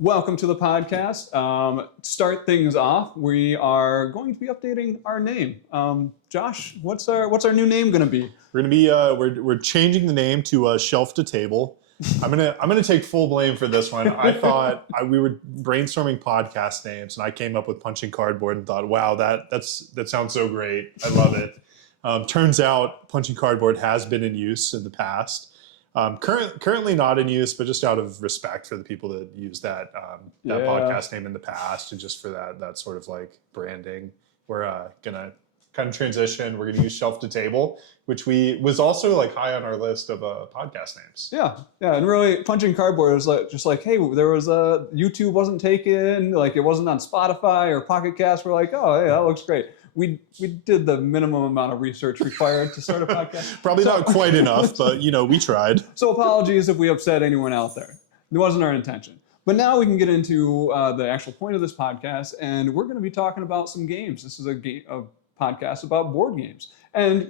Welcome to the podcast. To start things off, we are going to be updating our name. Josh, what's our new name going to be? We're going to be we're changing the name to Shelf to Table. I'm gonna take full blame for this one. I thought we were brainstorming podcast names, and I came up with Punching Cardboard and thought, wow, that sounds so great. I love it. Turns out Punching Cardboard has been in use in the past. Currently not in use, but just out of respect for the people that used that podcast name in the past, and just for that sort of like branding, we're gonna kind of transition. We're gonna use Shelf to Table, which was also like high on our list of podcast names. Yeah, and really, Punching Cardboard was like, hey, there was YouTube wasn't taken, like it wasn't on Spotify or Pocket Cast. We're like, oh, yeah, that looks great. We did the minimum amount of research required to start a podcast. Probably not quite enough, but we tried. So apologies if we upset anyone out there. It wasn't our intention. But now we can get into the actual point of this podcast, and we're going to be talking about some games. This is a podcast about board games, and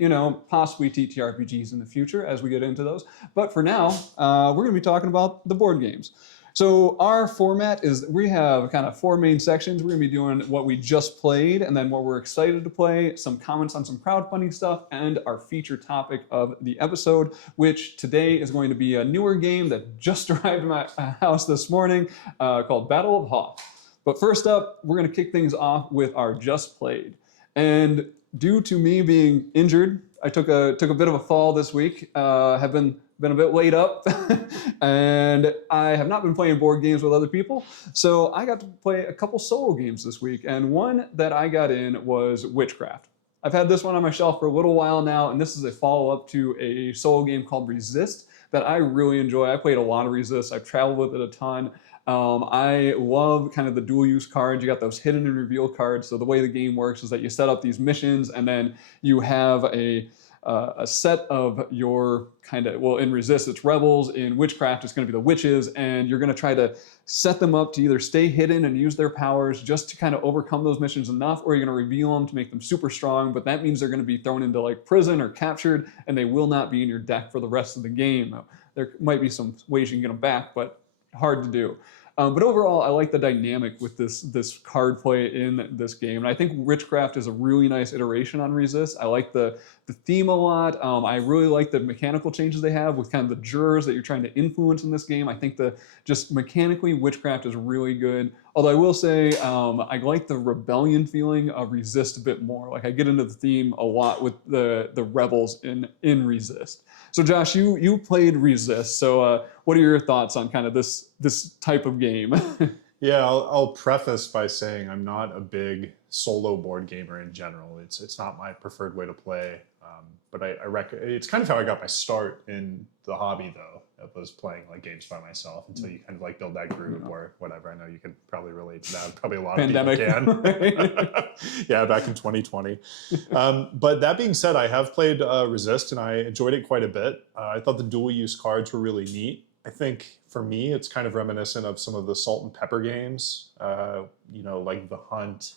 possibly TTRPGs in the future as we get into those. But for now, we're going to be talking about the board games. So our format is we have kind of four main sections. We're going to be doing what we just played, and then what we're excited to play, some comments on some crowdfunding stuff, and our feature topic of the episode, which today is going to be a newer game that just arrived at my house this morning called Battle of Hoth. But first up, we're going to kick things off with our just played. And due to me being injured, I took a bit of a fall this week. Have been a bit laid up, and I have not been playing board games with other people. So I got to play a couple solo games this week, and one that I got in was Witchcraft. I've had this one on my shelf for a little while now, and this is a follow-up to a solo game called Resist that I really enjoy. I played a lot of Resist. I've traveled with it a ton. I love kind of the dual use cards. You got those hidden and reveal cards. So the way the game works is that you set up these missions, and then you have a set of your in Resist it's rebels, in Witchcraft it's going to be the witches, and you're going to try to set them up to either stay hidden and use their powers just to kind of overcome those missions enough, or you're going to reveal them to make them super strong, but that means they're going to be thrown into like prison or captured, and they will not be in your deck for the rest of the game. There might be some ways you can get them back, but hard to do. But overall, I like the dynamic with this card play in this game. And I think Witchcraft is a really nice iteration on Resist. I like the theme a lot. I really like the mechanical changes they have with kind of the jurors that you're trying to influence in this game. I think just mechanically, Witchcraft is really good. Although I will say, I like the rebellion feeling of Resist a bit more. Like I get into the theme a lot with the rebels in Resist. So Josh, you played Resist. So what are your thoughts on kind of this type of game? Yeah, I'll preface by saying I'm not a big solo board gamer in general. It's not my preferred way to play. But I reckon it's kind of how I got my start in the hobby, though. It was playing like games by myself until you kind of like build that group or whatever. I know you can probably relate to that. Probably a lot of people can. Yeah, back in 2020. But that being said, I have played Resist, and I enjoyed it quite a bit. I thought the dual use cards were really neat. I think for me, it's kind of reminiscent of some of the Salt and Pepper games, like The Hunt,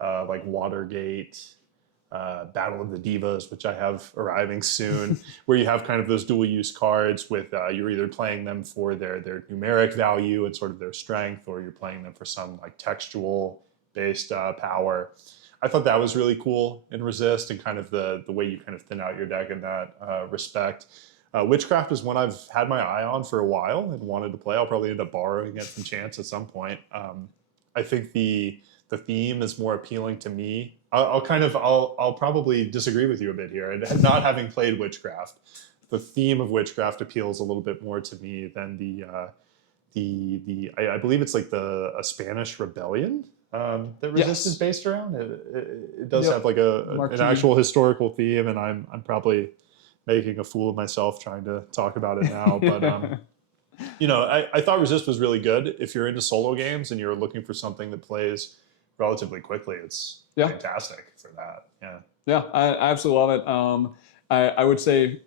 like Watergate, Battle of the Divas, which I have arriving soon, where you have kind of those dual use cards with you're either playing them for their numeric value and sort of their strength, or you're playing them for some like textual based power. I thought that was really cool in Resist, and kind of the way you kind of thin out your deck in that respect. Witchcraft is one I've had my eye on for a while and wanted to play. I'll probably end up borrowing it from Chance at some point. I think the theme is more appealing to me. I'll probably disagree with you a bit here. And not having played Witchcraft, the theme of Witchcraft appeals a little bit more to me than I believe it's like a Spanish rebellion that Resist is based around. It does have like an actual historical theme, and I'm probably making a fool of myself trying to talk about it now. But I thought Resist was really good. If you're into solo games and you're looking for something that plays relatively quickly, it's fantastic for that. Yeah, I absolutely love it. I would say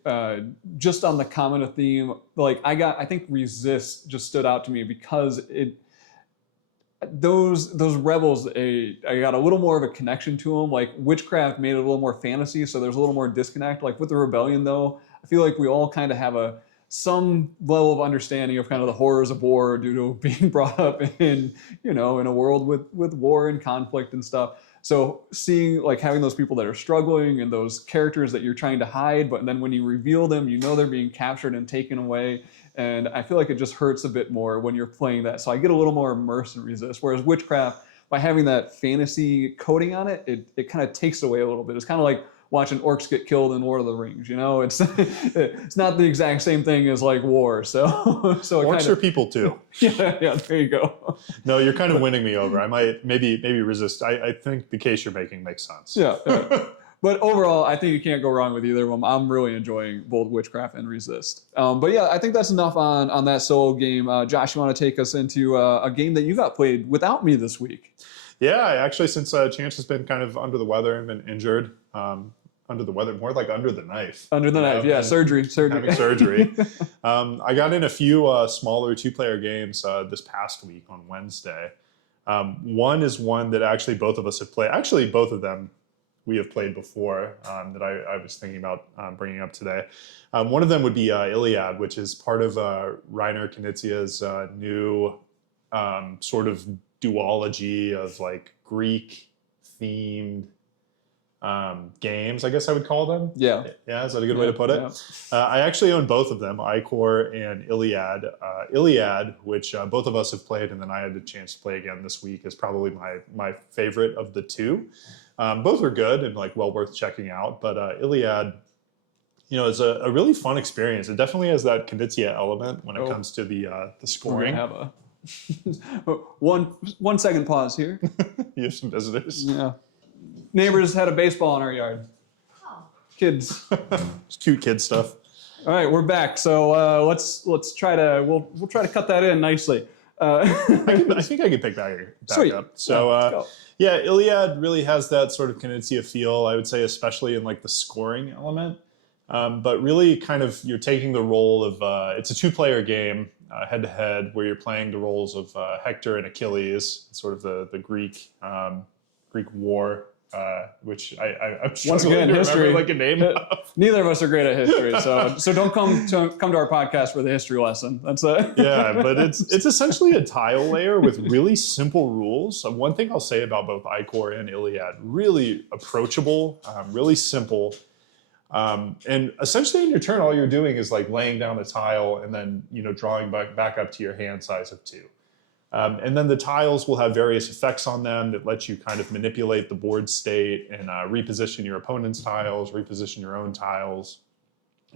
just on the common theme, like I think Resist just stood out to me because those rebels, I got a little more of a connection to them. Like Witchcraft made it a little more fantasy, so there's a little more disconnect. Like with the Rebellion, though, I feel like we all kind of have a some level of understanding of kind of the horrors of war due to being brought up in, in a world with war and conflict and stuff. So seeing like having those people that are struggling and those characters that you're trying to hide, but then when you reveal them, they're being captured and taken away. And I feel like it just hurts a bit more when you're playing that. So I get a little more immersed in Resist. Whereas Witchcraft, by having that fantasy coating on it, it kind of takes away a little bit. It's kind of like watching orcs get killed in Lord of the Rings. It's not the exact same thing as like war. So orcs are people too. Yeah, there you go. No, you're kind of winning me over. I might maybe Resist. I think the case you're making makes sense. Yeah. But overall, I think you can't go wrong with either of them. I'm really enjoying both Witchcraft and Resist. But yeah, I think that's enough on that solo game. Josh, you want to take us into a game that you got played without me this week? Yeah, actually, since Chance has been kind of under the weather and been injured, under the weather, more like under the knife. Under the knife, yeah, surgery. Having surgery. I got in a few smaller 2-player games this past week on Wednesday. One is one that actually both of us have played. Actually, both of them we have played before that I was thinking about bringing up today. One of them would be Iliad, which is part of Reiner Knizia's new sort of duology of like Greek-themed games, I guess I would call them. Yeah. Yeah, is that a good way to put it? Yeah. I actually own both of them, Icor and Iliad. Iliad, which both of us have played, and then I had the chance to play again this week, is probably my favorite of the two. Both are good and like well worth checking out, but Iliad, is a really fun experience. It definitely has that Knizia element when it comes to the scoring. We're gonna have one second pause here. You have some visitors. Yeah. Neighbors had a baseball in our yard. Oh. Kids. It's cute kid stuff. All right, we're back. So let's try to we'll try to cut that in nicely. I think I can pick back Sweet. up. So yeah, Iliad really has that sort of Knizia feel, I would say, especially in like the scoring element. But really kind of you're taking the role of, it's a 2-player game, head-to-head, where you're playing the roles of Hector and Achilles, sort of the Greek war, which I'm once again, to history. remember like a name of. Neither of us are great at history, so don't come to our podcast for the history lesson. That's it. Yeah, but it's essentially a tile layer with really simple rules. One thing I'll say about both Icor and Iliad, really approachable, really simple. And essentially in your turn, all you're doing is like laying down a tile and then, drawing back up to your hand size of 2. And then the tiles will have various effects on them that let you kind of manipulate the board state and reposition your opponent's tiles, reposition your own tiles.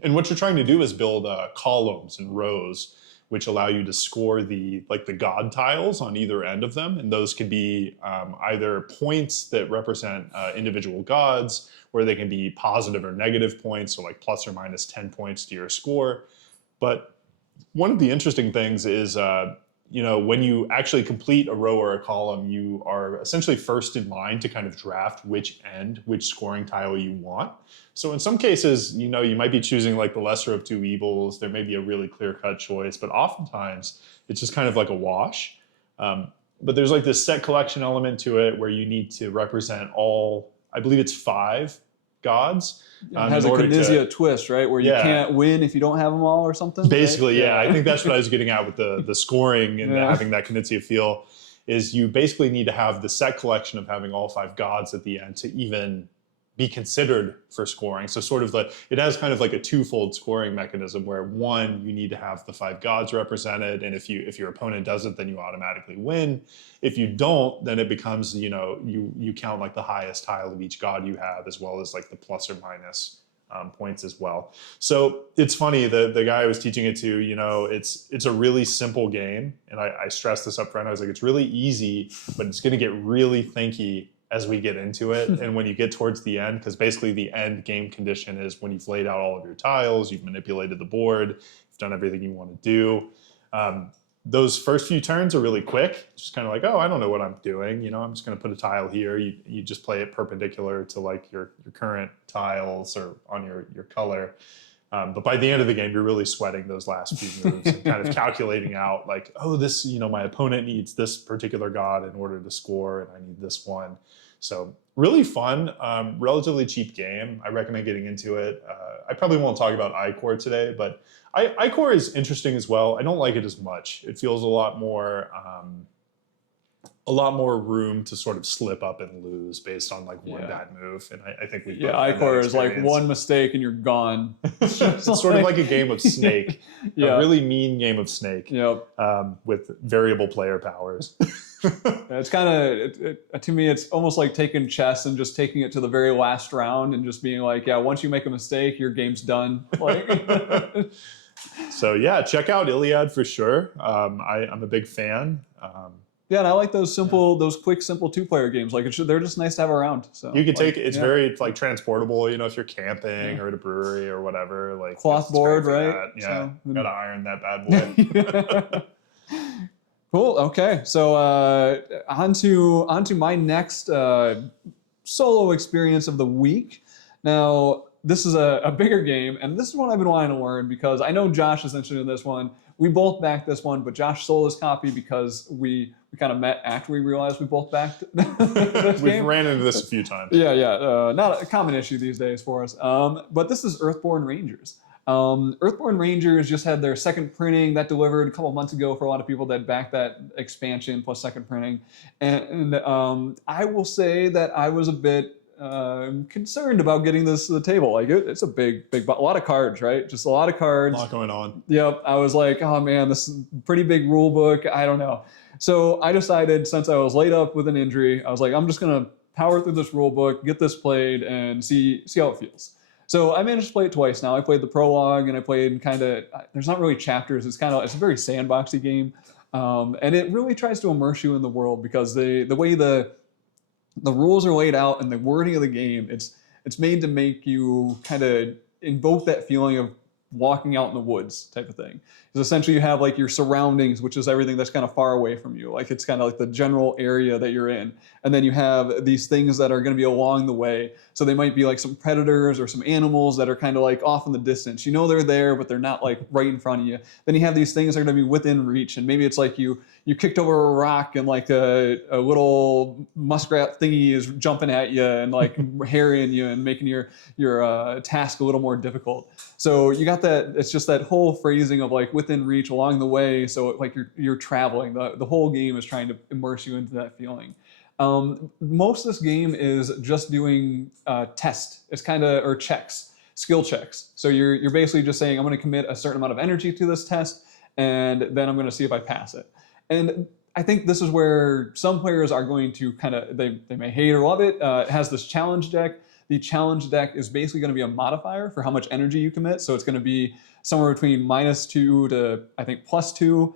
And what you're trying to do is build columns and rows, which allow you to score the god tiles on either end of them. And those could be either points that represent individual gods, where they can be positive or negative points, so like plus or minus 10 points to your score. But one of the interesting things is, when you actually complete a row or a column, you are essentially first in line to kind of draft which scoring tile you want. So in some cases, you might be choosing like the lesser of 2 evils. There may be a really clear-cut choice, but oftentimes it's just kind of like a wash. But there's like this set collection element to it where you need to represent all, I believe it's 5 gods. It has a Knizia twist, right? Where you can't win if you don't have them all or something? Basically, right? Yeah. I think that's what I was getting at with the scoring and having that Knizia feel, is you basically need to have the set collection of having all 5 gods at the end to even be considered for scoring. So sort of it has kind of like a twofold scoring mechanism where one, you need to have the 5 gods represented. And if your opponent doesn't, then you automatically win. If you don't, then it becomes, you count like the highest tile of each god you have, as well as like the plus or minus points as well. So it's funny, the guy I was teaching it to, it's a really simple game. And I stressed this up front. I was like, it's really easy, but it's going to get really thinky as we get into it. And when you get towards the end, because basically the end game condition is when you've laid out all of your tiles, you've manipulated the board, you've done everything you want to do. Those first few turns are really quick. It's just kind of like, oh, I don't know what I'm doing. I'm just going to put a tile here. You just play it perpendicular to like your current tiles or on your color. But by the end of the game, you're really sweating those last few moves and kind of calculating out like, oh, this, my opponent needs this particular god in order to score, and I need this one. So really fun, relatively cheap game. I recommend getting into it. I probably won't talk about Icor today, but Icor is interesting as well. I don't like it as much. It feels a lot more room to sort of slip up and lose based on like one bad move. And I think we Icor is like one mistake and you're gone. It's sort of like a game of Snake, a really mean game of Snake with variable player powers. It's kind of, to me, it's almost like taking chess and just taking it to the very last round and just being like, yeah, once you make a mistake, your game's done. Like, so yeah, check out Iliad for sure. I'm a big fan. Yeah, and I like those quick, simple 2-player games. Like they're just nice to have around. So you can take it's very like transportable. You know, if you're camping or at a brewery or whatever, like cloth board, right? Yeah, so, gotta iron that bad boy. Cool. Okay, so on to my next solo experience of the week. Now, this is a bigger game, and this is one I've been wanting to learn because I know Josh is interested in this one. We both backed this one, but Josh sold his copy because we kind of met after we realized we both backed this We've game. ran into this a few times. Yeah. Not a common issue these days for us. But this is Earthborne Rangers. Earthborne Rangers just had their second printing that delivered a couple months ago for a lot of people that backed that expansion plus second printing. And I will say that I was a bit concerned about getting this to the table. Like it's a a lot of cards, right? Just a lot of cards. A lot going on. Yep. I was like, oh man, this is a pretty big rule book. I don't know. So I decided, since I was laid up with an injury, I was like, I'm just gonna power through this rule book, get this played, and see how it feels. So I managed to play it twice now. I played the prologue and I played there's not really chapters. It's a very sandboxy game. And it really tries to immerse you in the world because the way the rules are laid out and the wording of the game, it's made to make you kind of invoke that feeling of walking out in the woods type of thing. Because essentially you have like your surroundings, which is everything that's kind of far away from you. Like it's kind of like the general area that you're in. And then you have these things that are going to be along the way. So they might be like some predators or some animals that are kind of like off in the distance. You know they're there, but they're not like right in front of you. Then you have these things that are going to be within reach. And maybe it's like you kicked over a rock and like a little muskrat thingy is jumping at you and like harrying you and making your task a little more difficult. So you got that. It's just that whole phrasing of like within reach along the way. So like you're traveling. The whole game is trying to immerse you into that feeling. Most of this game is just doing tests. It's or checks, skill checks. So you're basically just saying, I'm going to commit a certain amount of energy to this test, and then I'm going to see if I pass it. And I think this is where some players are going to they may hate or love it. It has this challenge deck. The challenge deck is basically going to be a modifier for how much energy you commit. So it's going to be somewhere between -2 to, I think, +2.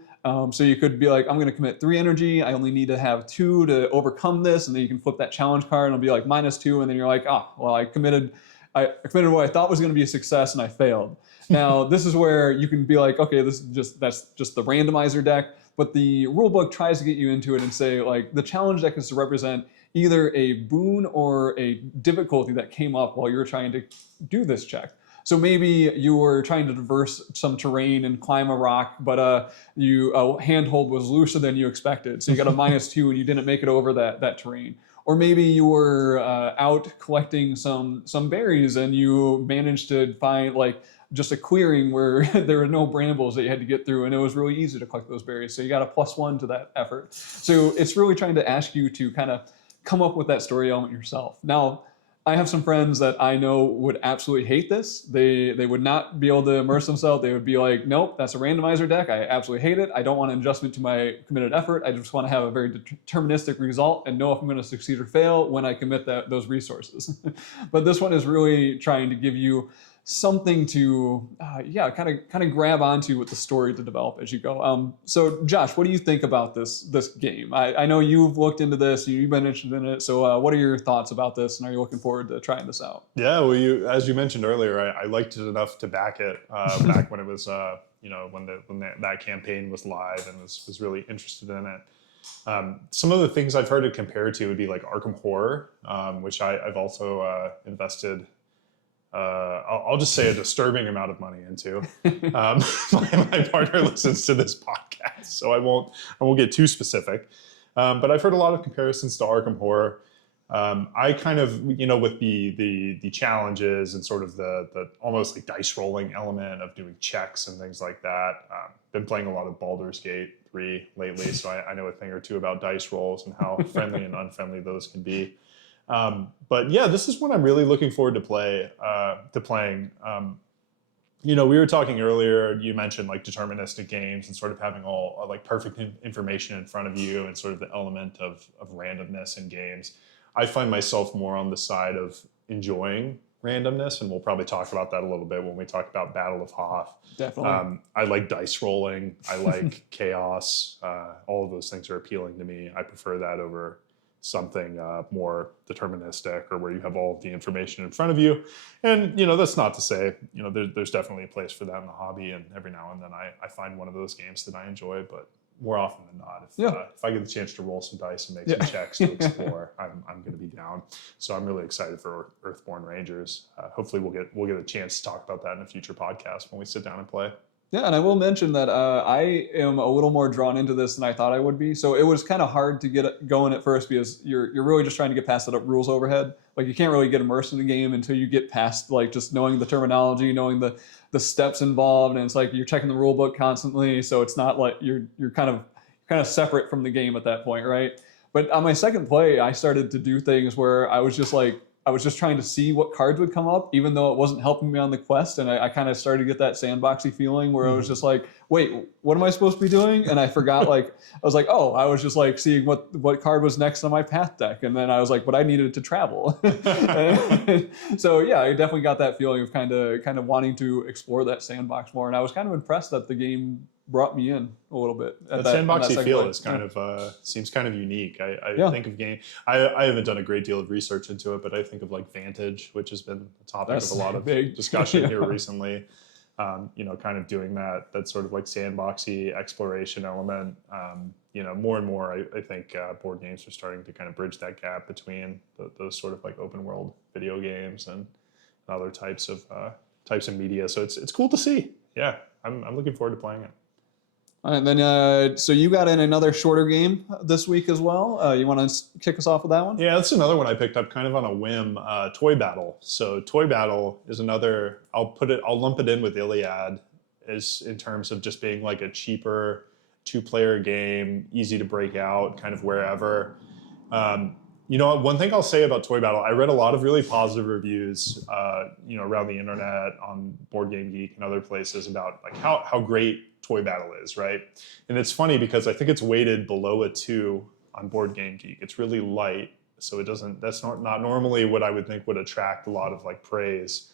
So you could be like, I'm going to commit 3 energy. I only need to have 2 to overcome this. And then you can flip that challenge card and it'll be like -2. And then you're like, well, I committed what I thought was going to be a success and I failed. Now, this is where you can be like, okay, that's just the randomizer deck. But the rule book tries to get you into it and say, like, the challenge deck is to represent either a boon or a difficulty that came up while you were trying to do this check. So maybe you were trying to traverse some terrain and climb a rock, but a handhold was looser than you expected. So you got a -2 and you didn't make it over that terrain. Or maybe you were out collecting some berries and you managed to find like just a clearing where there were no brambles that you had to get through, and it was really easy to collect those berries. So you got a +1 to that effort. So it's really trying to ask you to kind of come up with that story element yourself. Now, I have some friends that I know would absolutely hate this. They would not be able to immerse themselves. They would be like, nope, that's a randomizer deck. I absolutely hate it. I don't want an adjustment to my committed effort. I just want to have a very deterministic result and know if I'm going to succeed or fail when I commit those resources. But this one is really trying to give you something to, kind of grab onto with the story to develop as you go. So, Josh, what do you think about this game? I know you've looked into this, you've been interested in it. So, what are your thoughts about this, and are you looking forward to trying this out? Yeah, well, as you mentioned earlier, I liked it enough to back it back when it was, when that campaign was live, and was really interested in it. Some of the things I've heard it compared to would be like Arkham Horror, which I've also invested. I'll just say a disturbing amount of money into. My partner listens to this podcast, so I won't get too specific. But I've heard a lot of comparisons to Arkham Horror. I kind of, with the challenges and sort of the almost like dice rolling element of doing checks and things like that. Been playing a lot of Baldur's Gate 3 lately, so I know a thing or two about dice rolls and how friendly and unfriendly those can be. But yeah, this is what I'm really looking forward to playing. We were talking earlier, you mentioned like deterministic games and sort of having all like perfect information in front of you and sort of the element of randomness in games. I find myself more on the side of enjoying randomness, and we'll probably talk about that a little bit when we talk about Battle of Hoth. Definitely. I like dice rolling. I like chaos. All of those things are appealing to me. I prefer that over something more deterministic or where you have all of the information in front of you. And, that's not to say, there's definitely a place for that in the hobby. And every now and then I find one of those games that I enjoy, but more often than not, if I get the chance to roll some dice and make some checks to explore, I'm going to be down. So I'm really excited for Earthborne Rangers. Hopefully we'll get a chance to talk about that in a future podcast when we sit down and play. Yeah, and I will mention that I am a little more drawn into this than I thought I would be. So it was kind of hard to get it going at first because you're really just trying to get past that rules overhead. Like you can't really get immersed in the game until you get past like just knowing the terminology, knowing the steps involved, and it's like you're checking the rule book constantly. So it's not like you're kind of separate from the game at that point, right? But on my second play, I started to do things where I was just trying to see what cards would come up, even though it wasn't helping me on the quest. And I kind of started to get that sandboxy feeling where I was just like, wait, what am I supposed to be doing? And I forgot, I was like, oh, I was just like seeing what card was next on my path deck. And then I was like, but I needed to travel. So yeah, I definitely got that feeling of kind of wanting to explore that sandbox more. And I was kind of impressed that the game brought me in a little bit. That sandboxy feel is kind of seems kind of unique. I think of game. I haven't done a great deal of research into it, but I think of like Vantage, which has been the topic of a lot of discussion here recently. Kind of doing that sort of like sandboxy exploration element. More and more, I think board games are starting to kind of bridge that gap between those sort of like open world video games and other types of media. So it's cool to see. Yeah, I'm looking forward to playing it. All right, then, so you got in another shorter game this week as well. You want to kick us off with that one? Yeah, that's another one I picked up kind of on a whim. Toy Battle. So Toy Battle is another. I'll lump it in with Iliad, as in terms of just being like a cheaper 2-player game, easy to break out, kind of wherever. One thing I'll say about Toy Battle, I read a lot of really positive reviews, around the internet, on Board Game Geek and other places about like how great Toy Battle is, right? And it's funny because I think it's weighted below a 2 on Board Game Geek. It's really light, so that's not normally what I would think would attract a lot of like praise.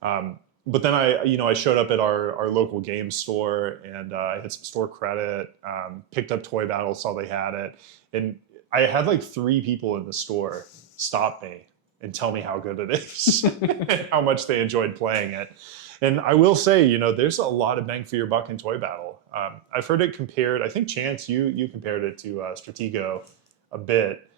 But then I showed up at our local game store and I had some store credit, picked up Toy Battle, saw they had it, and I had like 3 people in the store stop me and tell me how good it is and how much they enjoyed playing it. And I will say, there's a lot of bang for your buck in Toy Battle. I've heard it compared, I think Chance, you compared it to Stratego a bit,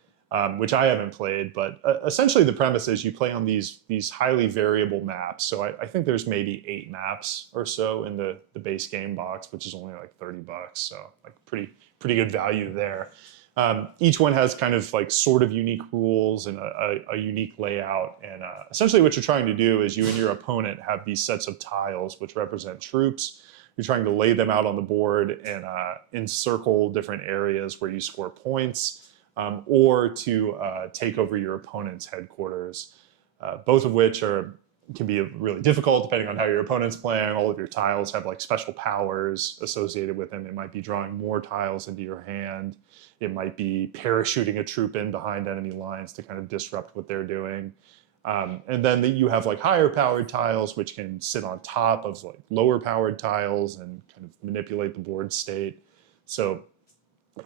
which I haven't played, but essentially the premise is you play on these highly variable maps. So I think there's maybe 8 maps or so in the base game box, which is only like $30. So like pretty good value there. Each one has kind of like sort of unique rules and a unique layout. And essentially what you're trying to do is you and your opponent have these sets of tiles which represent troops. You're trying to lay them out on the board and encircle different areas where you score points, or to take over your opponent's headquarters, both of which can be really difficult depending on how your opponent's playing. All of your tiles have like special powers associated with them. It might be drawing more tiles into your hand. It might be parachuting a troop in behind enemy lines to kind of disrupt what they're doing. And then you have like higher powered tiles, which can sit on top of like lower powered tiles and kind of manipulate the board state. So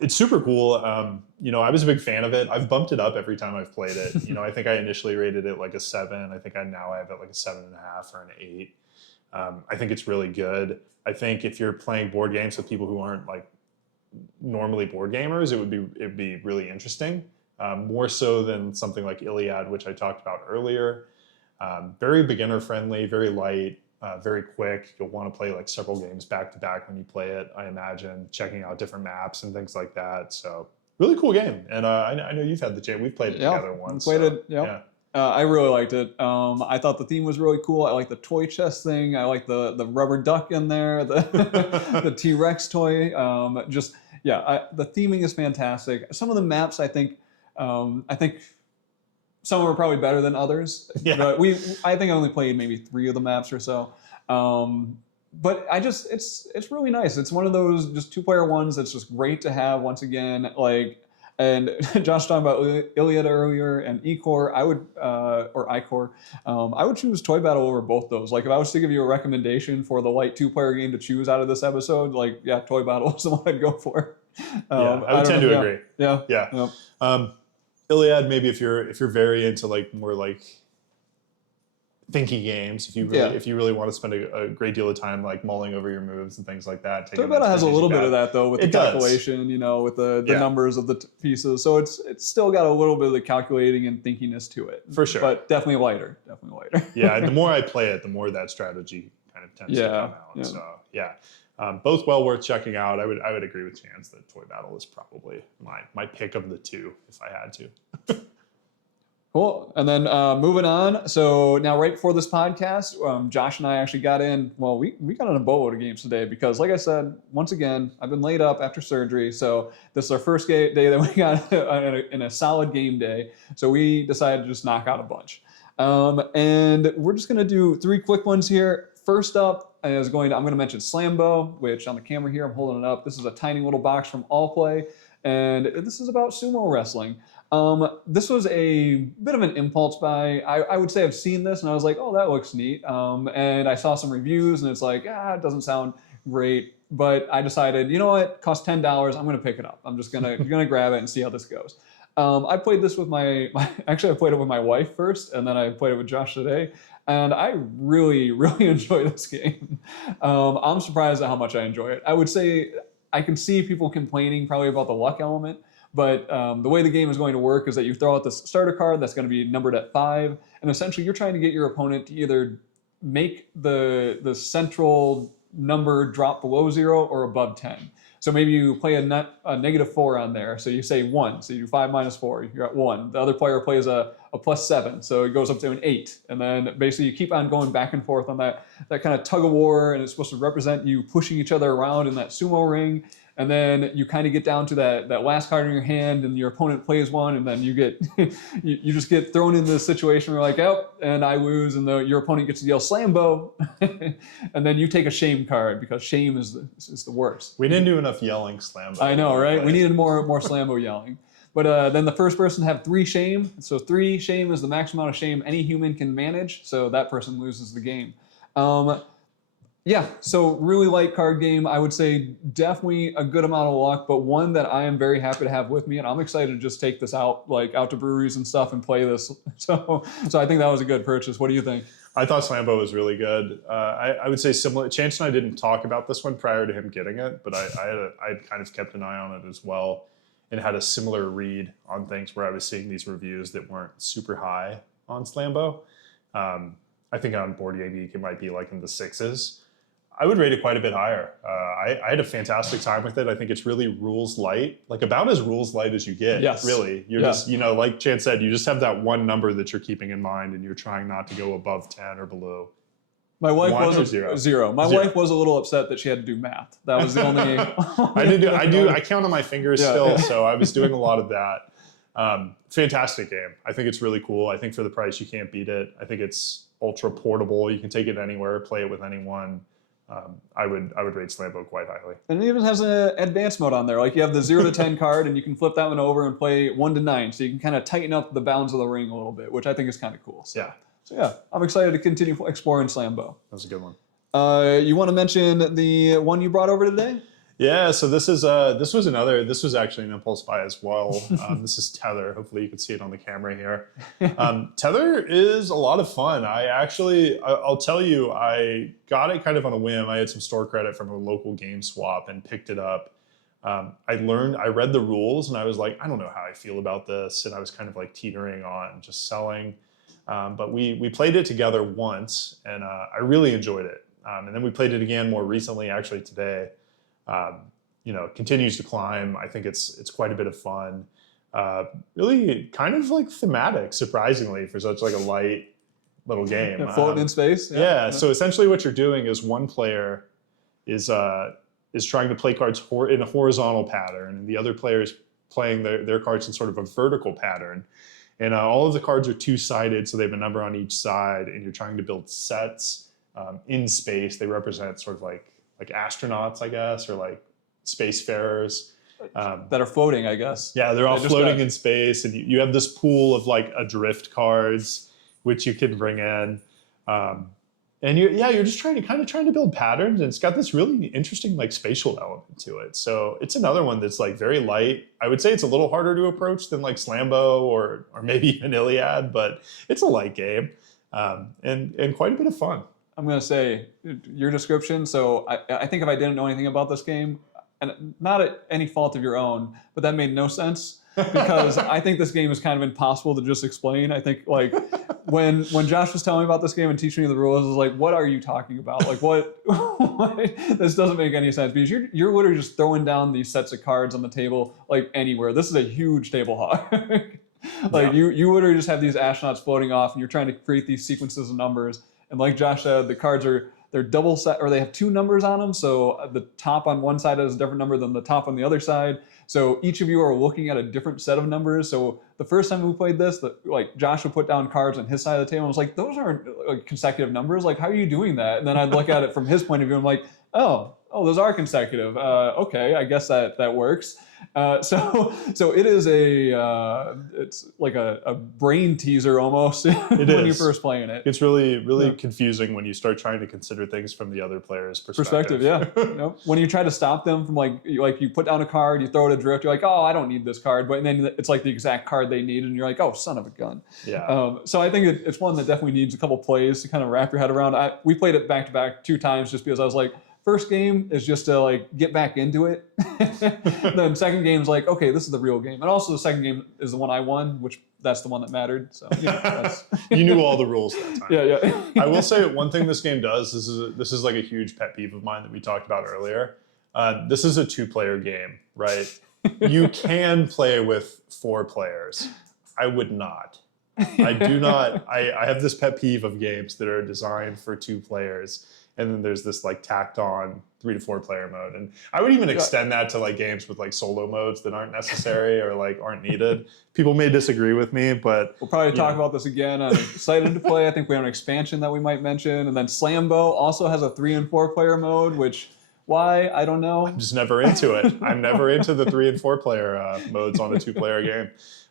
it's super cool. I was a big fan of it. I've bumped it up every time I've played it. I think I initially rated it like a 7. I think I now have it like a 7.5 or an 8. I think it's really good. I think if you're playing board games with people who aren't like normally board gamers, it'd be really interesting. More so than something like Iliad, which I talked about earlier. Very beginner friendly, very light, very quick. You'll want to play like several games back to back when you play it, I imagine, checking out different maps and things like that. So Really cool game, and I know you've had the chance. We've played it together once. Played it. Yeah. I really liked it. I thought the theme was really cool. I like the toy chest thing. I like the rubber duck in there, the T-Rex toy. The theming is fantastic. Some of the maps, I think some are probably better than others. Yeah. But I think I only played maybe 3 of the maps or so. But it's really nice. It's one of those just 2-player ones that's just great to have once again. And Josh talking about Iliad earlier and Ecor, or Icor, I would choose Toy Battle over both those. Like if I was to give you a recommendation for the light 2-player game to choose out of this episode, Toy Battle is the one I'd go for. I would tend to agree. Yeah. Iliad, maybe if you're very into more thinky games, if you really want to spend a great deal of time mulling over your moves and things like that. Toy Battle has a little bit of that though, with the calculation, with the numbers of the pieces. So it's still got a little bit of the calculating and thinkiness to it. For sure. But definitely lighter. Yeah, and the more I play it, the more that strategy kind of tends to come out. Yeah. So both well worth checking out. I would agree with Chance that Toy Battle is probably my pick of the 2 if I had to. Cool. And then moving on. So now right before this podcast, Josh and I actually got in. Well, we got in a boatload of games today because, like I said, once again, I've been laid up after surgery. So this is our first day that we got in a solid game day. So we decided to just knock out a bunch. And we're just going to do 3 quick ones here. First up I'm going to mention Slambo, which on the camera here, I'm holding it up. This is a tiny little box from Allplay. And this is about sumo wrestling. This was a bit of an impulse buy. I would say I've seen this and I was like, oh, that looks neat. And I saw some reviews and it's like, it doesn't sound great. But I decided, you know what, it costs $10. I'm going to pick it up. I'm just going to grab it and see how this goes. I played this with actually I played it with my wife first and then I played it with Josh today. And I really, really enjoy this game. I'm surprised at how much I enjoy it. I would say I can see people complaining probably about the luck element. But the way the game is going to work is that you throw out this starter card that's going to be numbered at 5, and essentially you're trying to get your opponent to either make the central number drop below 0 or above 10. So maybe you play a -4 on there, so you say 1, so you do 5 minus 4, you're at 1. The other player plays a +7, so it goes up to an 8, and then basically you keep on going back and forth on that kind of tug of war, and it's supposed to represent you pushing each other around in that sumo ring. And then you kind of get down to that last card in your hand, and your opponent plays one, and then you get you just get thrown into this situation where you're like, oh, and I lose, and your opponent gets to yell Slambo, and then you take a shame card because shame is the worst. We didn't do enough yelling Slambo. I know, right? We needed more Slambo yelling. But then the first person have 3 shame. So 3 shame is the maximum amount of shame any human can manage. So that person loses the game. So really light card game. I would say definitely a good amount of luck, but one that I am very happy to have with me, and I'm excited to just take this out to breweries and stuff and play this. So I think that was a good purchase. What do you think? I thought Slambo was really good. I would say similar. Chance and I didn't talk about this one prior to him getting it, but I had kind of kept an eye on it as well and had a similar read on things where I was seeing these reviews that weren't super high on Slambo. I think on Board Game Geek it might be in the 6s. I would rate it quite a bit higher. I had a fantastic time with it. I think it's really rules light, about as rules light as you get. Yes. Really. You're just, like Chance said, you just have that one number that you're keeping in mind and you're trying not to go above 10 or below. My wife was 0. My wife was a little upset that she had to do math. That was the only. I count on my fingers still, so I was doing a lot of that. Fantastic game. I think it's really cool. I think for the price, you can't beat it. I think it's ultra portable. You can take it anywhere, play it with anyone. I would rate Slambo quite highly. And it even has an advanced mode on there. You have the 0 to 10 card, and you can flip that one over and play 1 to 9. So you can kind of tighten up the bounds of the ring a little bit, which I think is kind of cool. So I'm excited to continue exploring Slambo. That's a good one. You want to mention the one you brought over today? Yeah, so this was actually an impulse buy as well. This is Tether. Hopefully you can see it on the camera here. Tether is a lot of fun. I'll tell you, I got it kind of on a whim. I had some store credit from a local game swap and picked it up. I read the rules and I was like, I don't know how I feel about this. And I was kind of teetering on just selling. But we played it together once and I really enjoyed it. And then we played it again more recently, actually today. continues to climb. I think it's quite a bit of fun. Really kind of like thematic, surprisingly, for such like a light little game. Floating in space. Yeah. So essentially, what you're doing is one player is trying to play cards in a horizontal pattern, and the other player is playing their cards in sort of a vertical pattern. And all of the cards are two-sided, so they have a number on each side, and you're trying to build sets in space. They represent sort of like astronauts, I guess, or like spacefarers. That are floating, I guess. Yeah, they're all floating in space, and you have this pool of like adrift cards, which you can bring in. And you're just trying to build patterns, and it's got this really interesting like spatial element to it. So it's another one that's like very light. I would say it's a little harder to approach than like Slambo or maybe even Iliad, but it's a light game and quite a bit of fun. I'm gonna say your description. So I think if I didn't know anything about this game, and not at any fault of your own, but that made no sense. Because I think this game is kind of impossible to just explain. I think like when Josh was telling me about this game and teaching me the rules, I was like, what are you talking about? Like what this doesn't make any sense, because you're literally just throwing down these sets of cards on the table like anywhere. This is a huge table hog. Like you literally just have these astronauts floating off, and you're trying to create these sequences of numbers. And like Josh said, the cards they're double set, or they have two numbers on them. So the top on one side has a different number than the top on the other side. So each of you are looking at a different set of numbers. So the first time we played this, like Josh would put down cards on his side of the table. And I was like, those aren't like consecutive numbers. Like, how are you doing that? And then I'd look at it from his point of view. I'm like, oh, those are consecutive. Okay, I guess that works. So it is it's like a brain teaser almost when you're first playing it. It's really confusing when you start trying to consider things from the other player's perspective. Yeah. When you try to stop them from like you put down a card, you throw it adrift, you're like, oh, I don't need this card, but then it's like the exact card they need, and you're like, oh, son of a gun. Yeah. So I think it's one that definitely needs a couple plays to kind of wrap your head around. We played it back to back 2 times just because I was like, first game is just to like get back into it. Then second game's like, okay, this is the real game. And also the second game is the one I won, which that's the one that mattered. So you knew all the rules that time. Yeah. I will say one thing this game does. This is like a huge pet peeve of mine that we talked about earlier. This is a 2-player game, right? You can play with 4 players. I would not. I do not. I have this pet peeve of games that are designed for 2 players. And then there's this like tacked on 3 to 4 player mode. And I would even extend that to like games with like solo modes that aren't necessary or like aren't needed. People may disagree with me, but we'll probably talk about this again. I'm excited to play. I think we have an expansion that we might mention. And then Slambo also has a 3 and 4 player mode, which why? I don't know. I'm just never into it. I'm never into the 3 and 4 player modes on a 2-player game.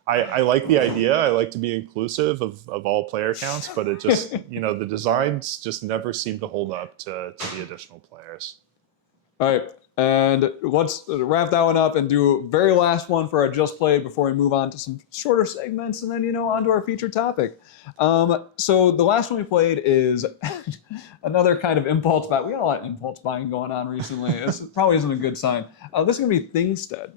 I like the idea. I like to be inclusive of all player counts, but it just, the designs just never seem to hold up to the additional players. All right. And let's wrap that one up and do very last one for our Just Play before we move on to some shorter segments and then, on to our featured topic. So the last one we played is another kind of impulse buy. We got a lot of impulse buying going on recently. This probably isn't a good sign. This is going to be Thingstead.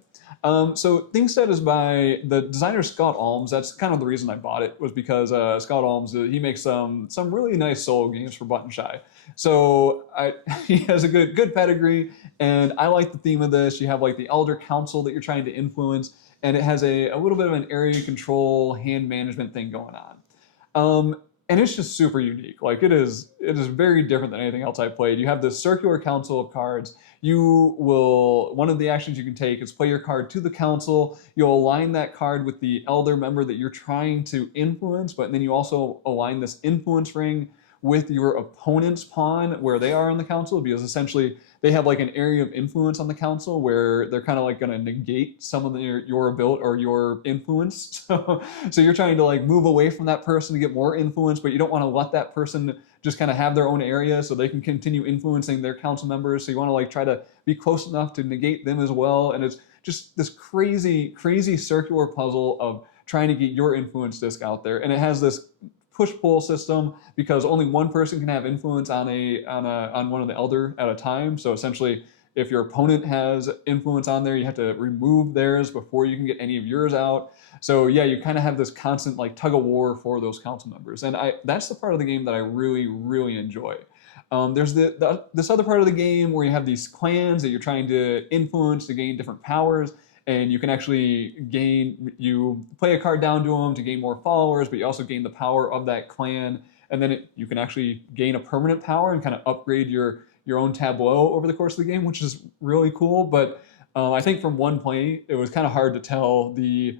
So Thingstead is by the designer Scott Alms. That's kind of the reason I bought it, was because Scott Alms, he makes some really nice solo games for Button Shy. So he has a good pedigree, and I like the theme of this. You have like the Elder Council that you're trying to influence, and it has a little bit of an area control hand management thing going on. And it's just super unique. Like it is very different than anything else I've played. You have this circular council of cards. One of the actions you can take is play your card to the council. You'll align that card with the elder member that you're trying to influence, but then you also align this influence ring with your opponent's pawn where they are on the council, because essentially they have like an area of influence on the council where they're kind of like going to negate some of your ability or your influence. So you're trying to like move away from that person to get more influence, but you don't want to let that person just kind of have their own area so they can continue influencing their council members. So you want to like try to be close enough to negate them as well. And it's just this crazy circular puzzle of trying to get your influence disc out there. And it has this push-pull system because only one person can have influence on one of the elder at a time. So essentially, if your opponent has influence on there, you have to remove theirs before you can get any of yours out. So yeah, you kind of have this constant like tug of war for those council members. And that's the part of the game that I really, really enjoy. There's this other part of the game where you have these clans that you're trying to influence to gain different powers, and you can actually you play a card down to them to gain more followers, but you also gain the power of that clan, and then you can actually gain a permanent power and kind of upgrade your own tableau over the course of the game, which is really cool. But I think from one play, it was kind of hard to tell the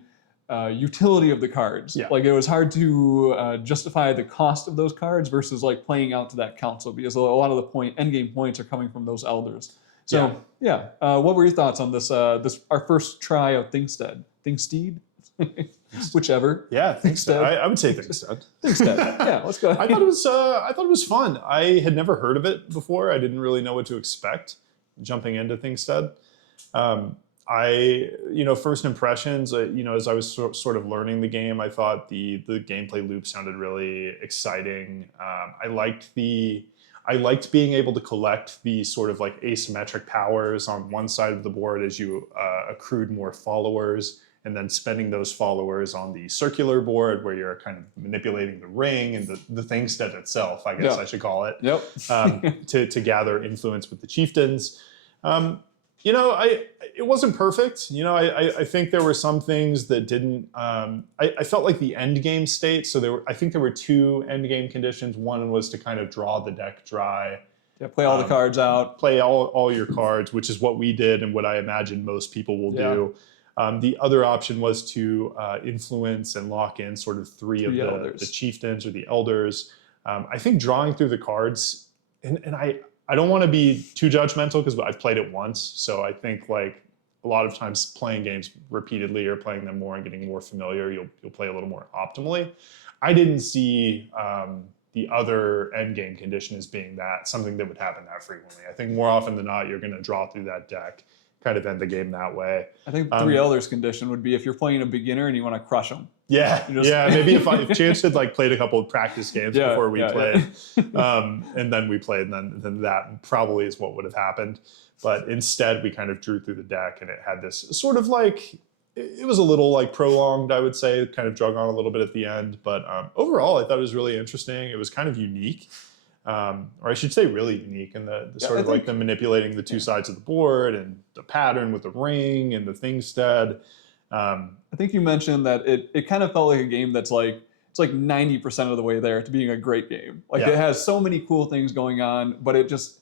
utility of the cards. Yeah. Like it was hard to justify the cost of those cards versus like playing out to that council, because a lot of the end game points are coming from those elders. So what were your thoughts on this? Our first try of Thingstead, whichever. Yeah, Thingstead. I would say Thingstead. Thingstead. Yeah, let's go. I thought it was fun. I had never heard of it before. I didn't really know what to expect jumping into Thingstead. First impressions, as I was sort of learning the game, I thought the gameplay loop sounded really exciting. I liked being able to collect the sort of like asymmetric powers on one side of the board as you accrued more followers, and then spending those followers on the circular board where you're kind of manipulating the ring and the Thingstead itself, I guess I should call it, to gather influence with the chieftains. It wasn't perfect. I think there were some things that didn't. I felt like the end game state. So I think there were two end game conditions. One was to kind of draw the deck dry. Yeah, play all the cards out. Play all your cards, which is what we did and what I imagine most people will do. The other option was to influence and lock in sort of three of the chieftains or the elders. I think drawing through the cards, and I don't want to be too judgmental because I've played it once. So I think like a lot of times playing games repeatedly or playing them more and getting more familiar, you'll play a little more optimally. I didn't see the other end game condition as being something that would happen that frequently. I think more often than not, you're going to draw through that deck, kind of end the game that way. I think three elders condition would be if you're playing a beginner and you want to crush them. Yeah, maybe if Chance had like played a couple of practice games before we played, and then we played, and then that probably is what would have happened. But instead, we kind of drew through the deck, and it had this sort of like, it was a little like prolonged, I would say, kind of drug on a little bit at the end. But overall, I thought it was really interesting. It was kind of unique. Or I should say really unique in the sort of like the manipulating the two sides of the board and the pattern with the ring and the Thingstead. I think you mentioned that it kind of felt like a game that's like, it's like 90% of the way there to being a great game. Like it has so many cool things going on, but it just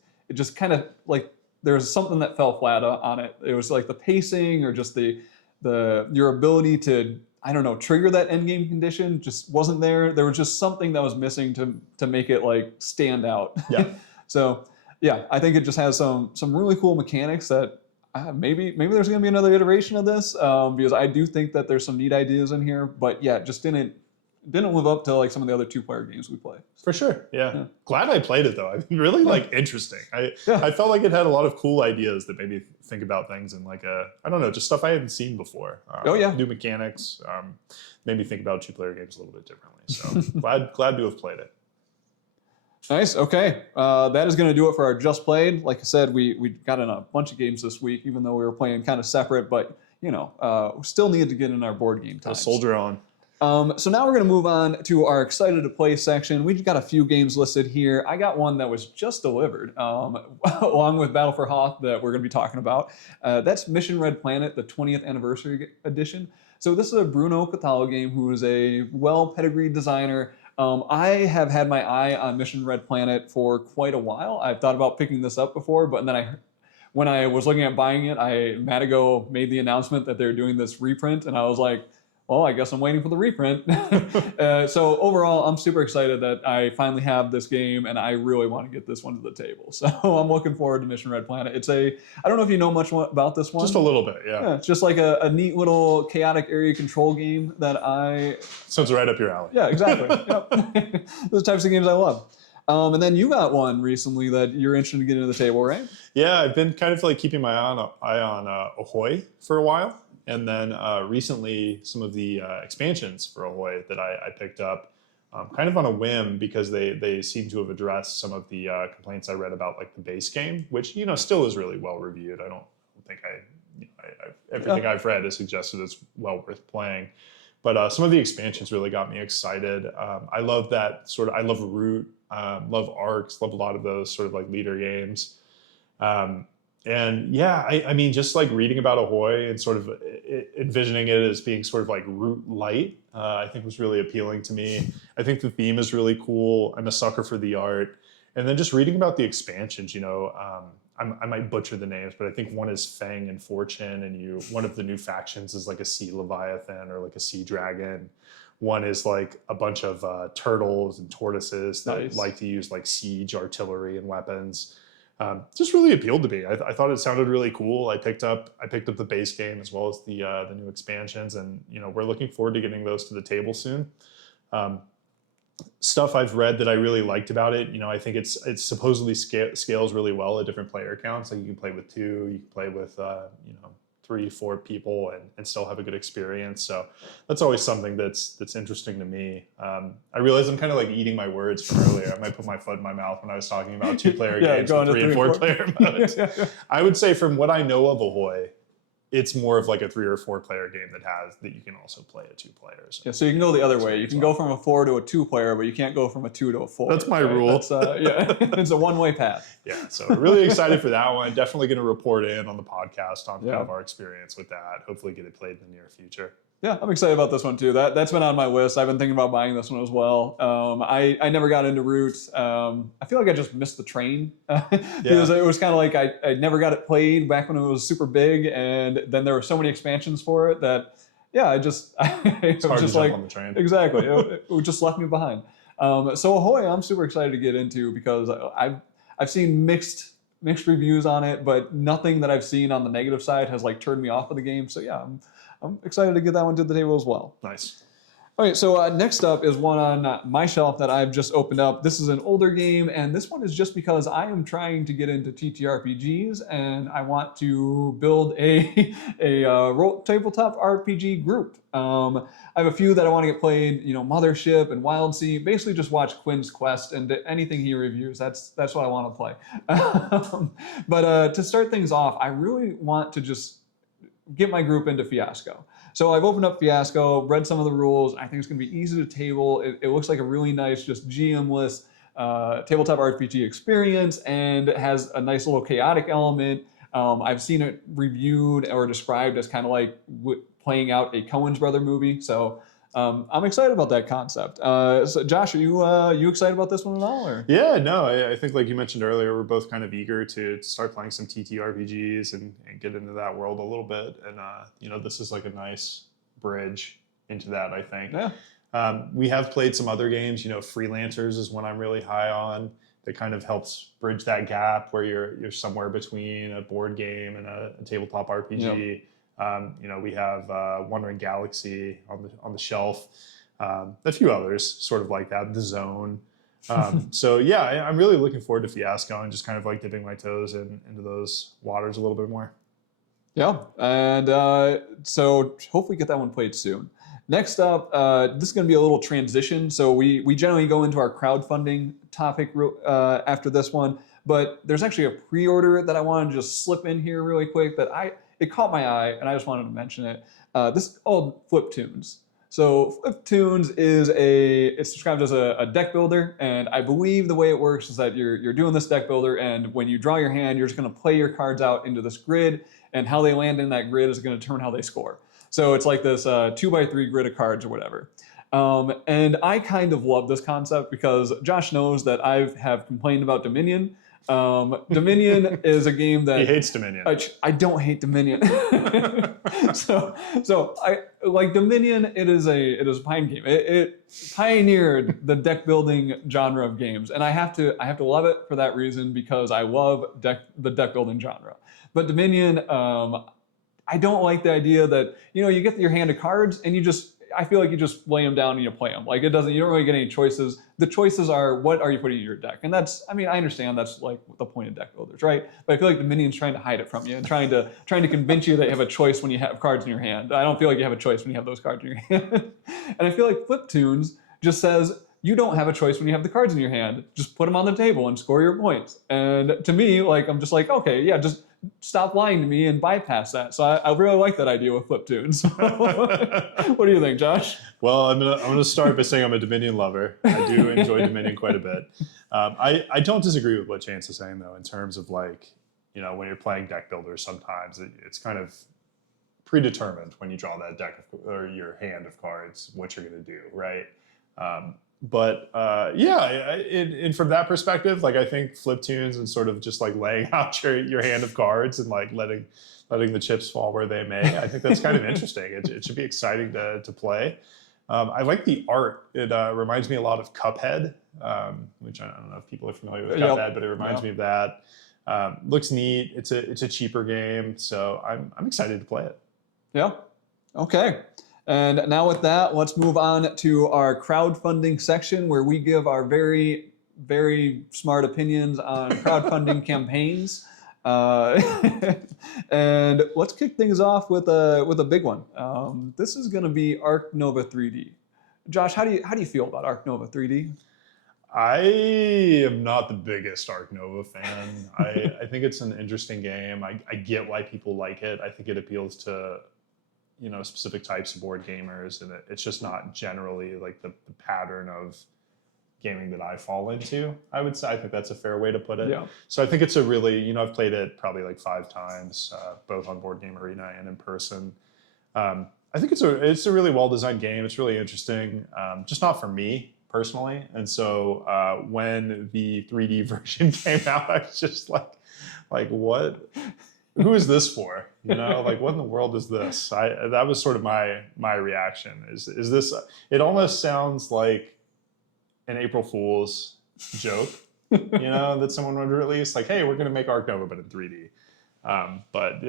kind of like, there's something that fell flat on it. It was like the pacing or just your ability to, I don't know, trigger that end game condition just wasn't there. There was just something that was missing to make it like stand out. Yeah. So yeah, I think it just has some really cool mechanics that maybe there's going to be another iteration of this because I do think that there's some neat ideas in here, but yeah, it just didn't live up to like some of the other 2-player games we play. For sure, yeah. Glad I played it though. I mean, really like interesting. I felt like it had a lot of cool ideas that made me think about things in like I don't know, just stuff I hadn't seen before. New mechanics. Made me think about 2-player games a little bit differently. So glad to have played it. Nice. Okay. That is going to do it for our Just Played. Like I said, we got in a bunch of games this week, even though we were playing kind of separate, but we still needed to get in our board game time. Soldier on. So now we're going to move on to our excited to play section. We've got a few games listed here. I got one that was just delivered, along with Battle for Hoth that we're going to be talking about. That's Mission Red Planet, the 20th anniversary edition. So this is a Bruno Catalo game, who is a well-pedigreed designer. I have had my eye on Mission Red Planet for quite a while. I've thought about picking this up before, but then when I was looking at buying it, Matago made the announcement that they're doing this reprint, and I was like, well, I guess I'm waiting for the reprint. So overall, I'm super excited that I finally have this game, and I really want to get this one to the table. So I'm looking forward to Mission Red Planet. I don't know if you know much about this one. Just a little bit, yeah. It's just like a neat little chaotic area control game that sounds right up your alley. Yeah, exactly. Yep. Those types of games I love. And then you got one recently that you're interested in getting to the table, right? Yeah, I've been kind of like keeping my eye on Ahoy for a while. And then recently, some of the expansions for Ahoy that I picked up kind of on a whim because they seem to have addressed some of the complaints I read about like the base game, which, still is really well reviewed. I don't think everything I've read has suggested it's well worth playing. But some of the expansions really got me excited. I love that I love Root, love Arcs, love a lot of those sort of like leader games. And yeah, I mean, just like reading about Ahoy and sort of envisioning it as being sort of like Root light, I think was really appealing to me. I think the theme is really cool. I'm a sucker for the art. And then just reading about the expansions, I might butcher the names, but I think one is Fang and Fortune, and one of the new factions is like a sea leviathan or like a sea dragon. One is like a bunch of turtles and tortoises that like to use like siege artillery and weapons. Just really appealed to me. I thought it sounded really cool. I picked up the base game as well as the new expansions, and we're looking forward to getting those to the table soon. Stuff I've read that I really liked about it, I think it's supposedly scales really well at different player counts. Like you can play with 2, you can play with 3, 4 people and still have a good experience. So that's always something that's interesting to me. I realize I'm kind of like eating my words from earlier. I might put my foot in my mouth when I was talking about 2-player games with 3 and 4 player modes. I would say from what I know of Ahoy, it's more of like a 3 or 4 player game that you can also play at 2 players. Yeah, so you can go the other way. You can go from a 4 to a 2 player, but you can't go from a 2 to a 4. That's my rule. That's, it's a one-way path. Yeah, so really excited for that one. Definitely going to report in on the podcast on kind of our experience with that. Hopefully get it played in the near future. Yeah, I'm excited about this one too. That's been on my list. I've been thinking about buying this one as well. I never got into Root. I feel like I just missed the train because it was kind of like I never got it played back when it was super big, and then there were so many expansions for it that it's hard to jump on the train. Exactly, it just left me behind. So Ahoy, I'm super excited to get into because I've seen mixed reviews on it, but nothing that I've seen on the negative side has like turned me off of the game. So yeah, I'm excited to get that one to the table as well. Nice. Okay, so next up is one on my shelf that I've just opened up. This is an older game, and this one is just because I am trying to get into TTRPGs, and I want to build a tabletop RPG group. I have a few that I want to get played, Mothership and Wild Sea. Basically, just watch Quinn's Quest and anything he reviews. That's what I want to play. But to start things off, I really want to just get my group into Fiasco. So I've opened up Fiasco, read some of the rules. I think it's going to be easy to table. It looks like a really nice, just GM-less tabletop RPG experience, and it has a nice little chaotic element. I've seen it reviewed or described as kind of like playing out a Coen's Brother movie. So I'm excited about that concept. So Josh, are you excited about this one at all? Or? Yeah, no, I think like you mentioned earlier, we're both kind of eager to start playing some TTRPGs and get into that world a little bit. And, this is like a nice bridge into that, I think. Yeah. We have played some other games, Freelancers is one I'm really high on. That kind of helps bridge that gap where you're somewhere between a board game and a tabletop RPG. Yep. We have Wandering Galaxy on the shelf, a few others sort of like that, The Zone. So yeah, I'm really looking forward to Fiasco and just kind of like dipping my toes into those waters a little bit more. Yeah, and so hopefully get that one played soon. Next up, this is going to be a little transition. So we generally go into our crowdfunding topic after this one, but there's actually a pre-order that I want to just slip in here really quick that it caught my eye, and I just wanted to mention it. This is called Fliptoons. So Fliptoons it's described as a deck builder, and I believe the way it works is that you're doing this deck builder, and when you draw your hand, you're just going to play your cards out into this grid, and how they land in that grid is going to determine how they score. So it's like this 2x3 grid of cards or whatever. And I kind of love this concept because Josh knows that I have complained about Dominion. Dominion is a game that he hates Dominion. I don't hate Dominion. so I like Dominion. It is a fine game. It pioneered the deck building genre of games, and I have to love it for that reason because I love the deck building genre. But Dominion, I don't like the idea that you get your hand of cards and I feel like you just lay them down and you play them. Like you don't really get any choices. The choices are what are you putting in your deck, and I understand that's like the point of deck builders, right? But I feel like Dominion's trying to hide it from you and trying to convince you that you have a choice when you have cards in your hand. I don't feel like you have a choice when you have those cards in your hand. And I feel like Fliptoons just says you don't have a choice when you have the cards in your hand. Just put them on the table and score your points. And to me, like I'm just like, okay, yeah, just stop lying to me and bypass that. So I really like that idea with Fliptoons. What do you think, Josh? Well, I'm gonna start by saying I'm a Dominion lover. I do enjoy Dominion quite a bit. I don't disagree with what Chance is saying though, in terms of like, you know, when you're playing deck builders, sometimes it's kind of predetermined when you draw that deck or your hand of cards what you're gonna do, right? And from that perspective, like I think Fliptoons and sort of just like laying out your hand of cards and like letting the chips fall where they may, I think that's kind of interesting. It should be exciting to play. I like the art. It reminds me a lot of Cuphead, which I don't know if people are familiar with Cuphead, but it reminds me of that. Looks neat. It's a cheaper game, so I'm excited to play it. Yeah. Okay. And now with that, let's move on to our crowdfunding section where we give our very, very smart opinions on crowdfunding campaigns. And let's kick things off with a big one. This is going to be Arc Nova 3D. Josh, how do you feel about Arc Nova 3D? I am not the biggest Arc Nova fan. I think it's an interesting game. I get why people like it. I think it appeals to, you know, specific types of board gamers, and it's just not generally like the pattern of gaming that I fall into. I would say I think that's a fair way to put it. Yeah. So I think it's a really, you know, I've played it probably like 5 times, both on Board Game Arena and in person. I think it's a really well designed game. It's really interesting, just not for me personally. And so when the 3D version came out, I was just like what? Who is this for? You know, like what in the world is this? That was sort of my reaction. Is this? It almost sounds like an April Fool's joke, you know, that someone would release. Like, hey, we're going to make Arc Nova, but in 3D. But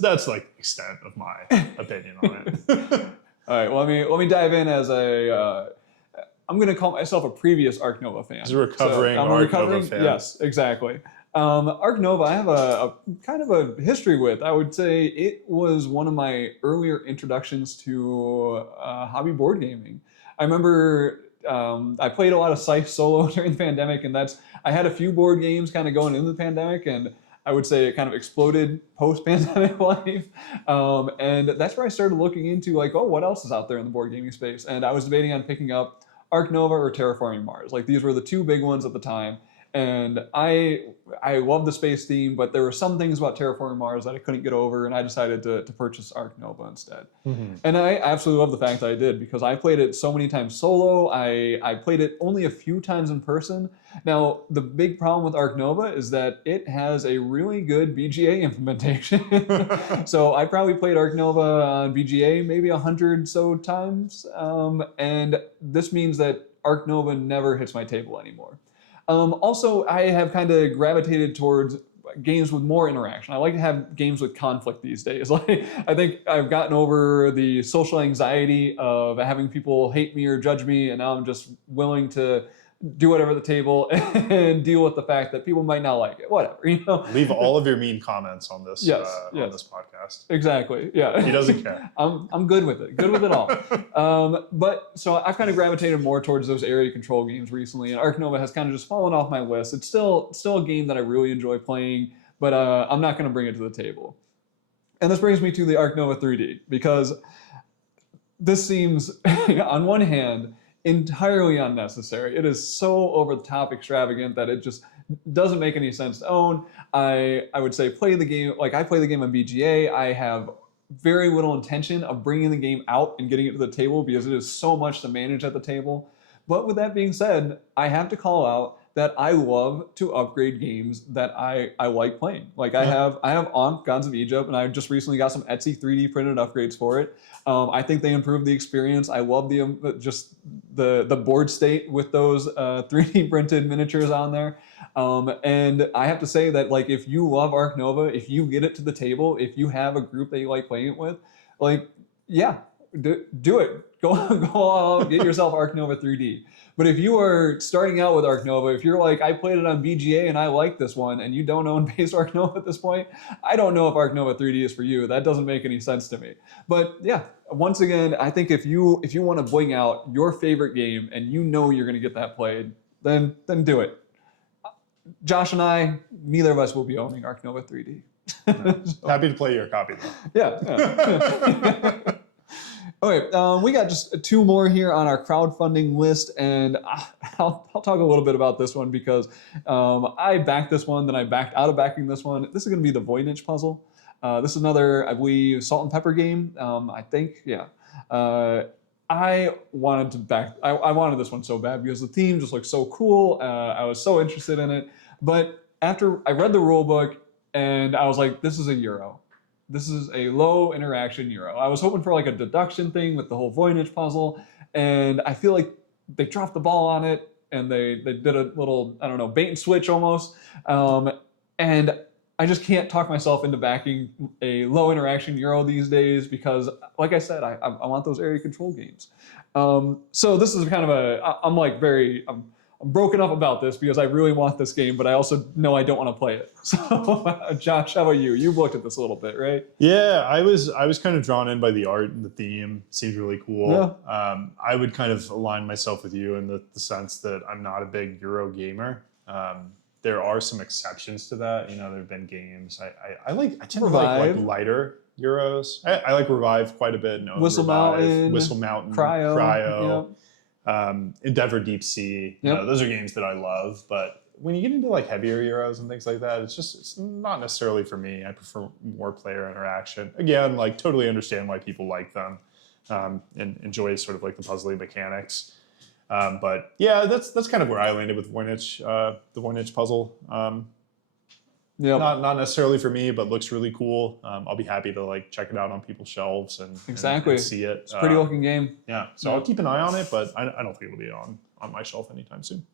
that's like the extent of my opinion on it. All right. Well, let me dive in as I'm going to call myself a previous Arc Nova fan. As a recovering Arc Nova fan. Yes, exactly. Arc Nova, I have a kind of a history with. I would say it was one of my earlier introductions to hobby board gaming. I remember I played a lot of Scythe solo during the pandemic, and I had a few board games kind of going into the pandemic, and I would say it kind of exploded post-pandemic life. And that's where I started looking into like, oh, what else is out there in the board gaming space? And I was debating on picking up Arc Nova or Terraforming Mars. Like these were the 2 big ones at the time. And I love the space theme, but there were some things about Terraforming Mars that I couldn't get over, and I decided to purchase Arc Nova instead. Mm-hmm. And I absolutely love the fact that I did, because I played it so many times solo. I played it only a few times in person. Now, the big problem with Arc Nova is that it has a really good BGA implementation. So I probably played Arc Nova on BGA maybe 100 so times. And this means that Arc Nova never hits my table anymore. Also, I have kind of gravitated towards games with more interaction. I like to have games with conflict these days. Like, I think I've gotten over the social anxiety of having people hate me or judge me, and now I'm just willing to do whatever at the table and deal with the fact that people might not like it. Whatever, you know. Leave all of your mean comments on this yes. on this podcast. Exactly. Yeah. He doesn't care. I'm good with it. Good with it all. But so I've kind of gravitated more towards those area control games recently, and Arc Nova has kind of just fallen off my list. It's still a game that I really enjoy playing, but I'm not going to bring it to the table. And this brings me to the Arc Nova 3D, because this seems, on one hand, entirely unnecessary. It is so over the top extravagant that it just doesn't make any sense to own. I would say play the game, like I play the game on BGA. I have very little intention of bringing the game out and getting it to the table because it is so much to manage at the table. But with that being said, I have to call out that I love to upgrade games that I like playing. Like I have Ankh, Gods of Egypt, and I just recently got some Etsy 3D printed upgrades for it. I think they improved the experience. I love just the board state with those 3D printed miniatures on there. And I have to say that, like, if you love Arc Nova, if you get it to the table, if you have a group that you like playing it with, like, yeah, do it. Go out, get yourself Arc Nova 3D. But if you are starting out with Arc Nova, if you're like, I played it on BGA and I like this one, and you don't own base Arc Nova at this point, I don't know if Arc Nova 3D is for you. That doesn't make any sense to me. But yeah, once again, I think if you want to bring out your favorite game and you know you're going to get that played, then do it. Josh and I, neither of us will be owning Arc Nova 3D. Happy to play your copy though. Yeah. Okay, we got just 2 more here on our crowdfunding list, and I'll talk a little bit about this one because I backed this one, then I backed out of backing this one. This is going to be the Voynich puzzle. This is another, I believe, salt and pepper game. I think, yeah. I wanted to back. I wanted this one so bad because the theme just looked so cool. I was so interested in it, but after I read the rule book, and I was like, this is a Euro. This is a low interaction Euro. I was hoping for like a deduction thing with the whole Voynich puzzle, and I feel like they dropped the ball on it, and they did a little, I don't know, bait and switch almost. And I just can't talk myself into backing a low interaction Euro these days because, like I said, I want those area control games. So this is kind of I'm like I'm broken up about this because I really want this game, but I also know I don't want to play it. So, Josh, how about you? You've looked at this a little bit, right? Yeah, I was kind of drawn in by the art and the theme. It seems really cool. Yeah. I would kind of align myself with you in the sense that I'm not a big Euro gamer. There are some exceptions to that. You know, there have been games. I tend to like lighter Euros. I like Revive quite a bit. No, Whistle Mountain, Cryo. Endeavor Deep Sea. You know, those are games that I love, but when you get into like heavier Euros and things like that, it's not necessarily for me. I prefer more player interaction. Again, like totally understand why people like them and enjoy sort of like the puzzly mechanics. But yeah, that's kind of where I landed with Voynich, the Voynich puzzle. Not necessarily for me, but looks really cool. I'll be happy to like check it out on people's shelves and see it. It's a pretty looking game. Yeah, so I'll keep an eye on it, but I don't think it'll be on my shelf anytime soon.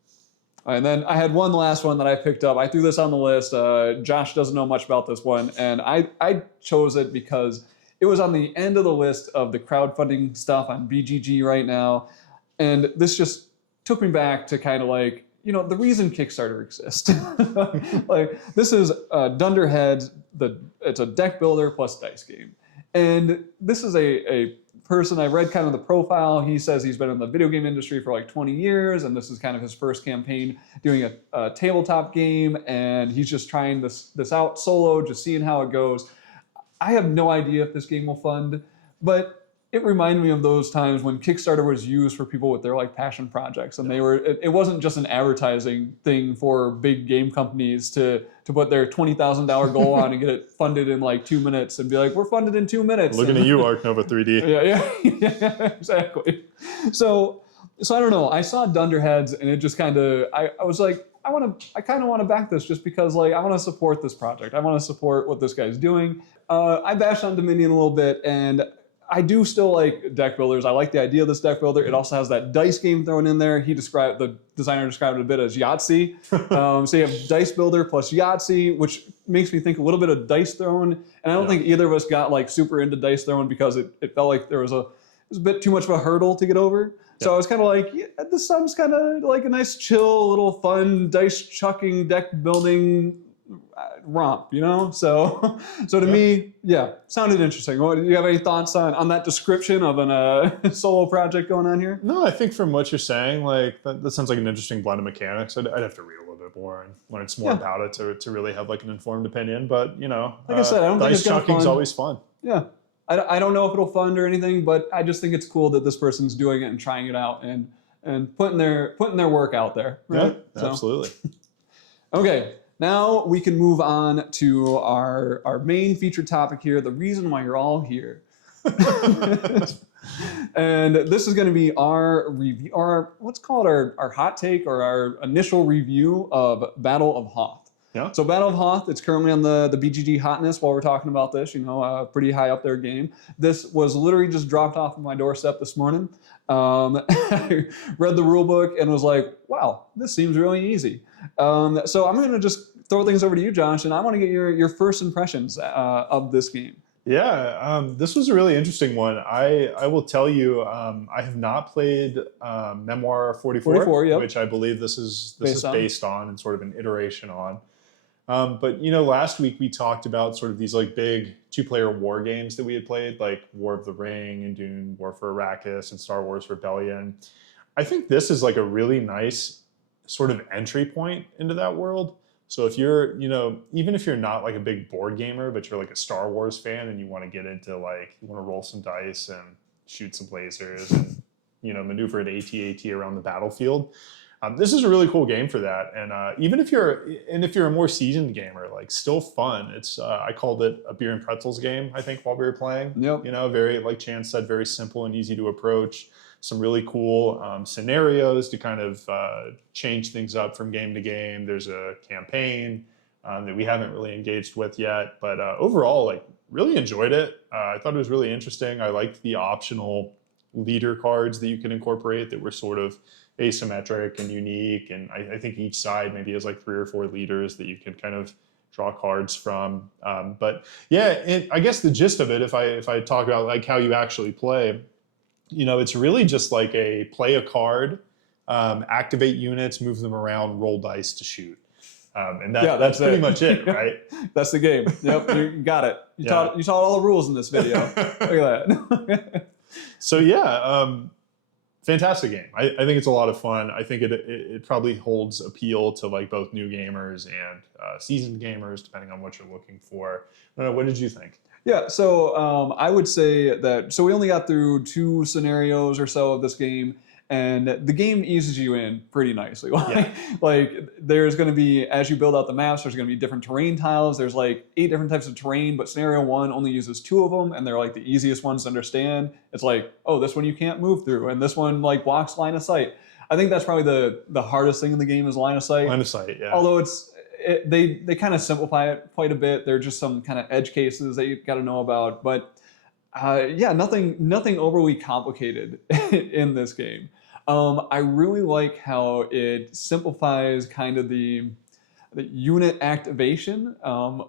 All right, and then I had one last one that I picked up. I threw this on the list. Josh doesn't know much about this one, and I chose it because it was on the end of the list of the crowdfunding stuff on BGG right now, and this just took me back to kind of like, you know, the reason Kickstarter exists. Like, this is Dunderheads. It's a deck builder plus dice game. And this is a person, I read kind of the profile. He says he's been in the video game industry for like 20 years, and this is kind of his first campaign doing a tabletop game, and he's just trying this out solo, just seeing how it goes. I have no idea if this game will fund, but it reminded me of those times when Kickstarter was used for people with their like passion projects, and it wasn't just an advertising thing for big game companies to put their $20,000 goal on and get it funded in like 2 minutes and be like, we're funded in 2 minutes. Looking at you, Arc Nova 3D. Yeah, exactly. So I don't know. I saw Dunderheads, and it just kind of, I was like, I kind of want to back this just because like I want to support this project. I want to support what this guy's doing. I bashed on Dominion a little bit, and I do still like deck builders. I like the idea of this deck builder. It also has that dice game thrown in there. The designer described it a bit as Yahtzee. So you have dice builder plus Yahtzee, which makes me think a little bit of dice throwing. And I don't think either of us got like super into dice throwing because it felt like it was a bit too much of a hurdle to get over. So I was kind of like, yeah, this sounds kind of like a nice, chill, little fun dice chucking, deck building romp, you know? So to me, yeah, sounded interesting. Do you have any thoughts on that description of a solo project going on here? No, I think from what you're saying, like that sounds like an interesting blend of mechanics. I'd have to read a little bit more and learn some more about it to really have like an informed opinion. But you know, like I said, I don't think it's dice chucking's always fun. Yeah. I don't know if it'll fund or anything, but I just think it's cool that this person's doing it and trying it out and putting their work out there. Right? Yeah, absolutely. Okay. Now we can move on to our main featured topic here, the reason why you're all here. And this is going to be our review, or let's call it our hot take or our initial review of Battle of Hoth. Yeah. So Battle of Hoth, it's currently on the BGG hotness while we're talking about this, you know, pretty high up there game. This was literally just dropped off of my doorstep this morning. I read the rule book and was like, wow, this seems really easy. So I'm going to just throw things over to you, Josh, and I want to get your first impressions of this game. Yeah, this was a really interesting one. I will tell you, I have not played Memoir 44, yep. which I believe this is based on and sort of an iteration on. But you know, last week we talked about sort of these like big 2-player war games that we had played, like War of the Ring and Dune, War for Arrakis, and Star Wars Rebellion. I think this is like a really nice sort of entry point into that world. So if you're, even if you're not like a big board gamer, but you're like a Star Wars fan and you want to get into like, you want to roll some dice and shoot some lasers and, maneuver at AT-AT around the battlefield, this is a really cool game for that. And even if you're a more seasoned gamer, like still fun. It's I called it a beer and pretzels game, I think, while we were playing. Yep. Very, like Chance said, very simple and easy to approach. Some really cool scenarios to kind of change things up from game to game. There's a campaign that we haven't really engaged with yet, but overall, like really enjoyed it. I thought it was really interesting. I liked the optional leader cards that you can incorporate that were sort of asymmetric and unique. And I think each side maybe has like 3 or 4 leaders that you can kind of draw cards from. But yeah, I guess the gist of it, if I talk about like how you actually play, it's really just like play a card, activate units, move them around, roll dice to shoot. And that's pretty much it, right? That's the game. Yep, you got it. You taught all the rules in this video. Look at that. So yeah, fantastic game. I think it's a lot of fun. I think it probably holds appeal to like both new gamers and seasoned gamers, depending on what you're looking for. I don't know, what did you think? Yeah, so I would say that, so we only got through 2 scenarios or so of this game, and the game eases you in pretty nicely. Like there's going to be, as you build out the maps, there's going to be different terrain tiles. There's like 8 different types of terrain, but scenario 1 only uses 2 of them, and they're like the easiest ones to understand. It's like, oh, this one you can't move through, and this one like blocks line of sight. I think that's probably the hardest thing in the game is line of sight. Line of sight, yeah. Although they kind of simplify it quite a bit. There are just some kind of edge cases that you've got to know about. But yeah, nothing overly complicated in this game. I really like how it simplifies kind of the unit activation.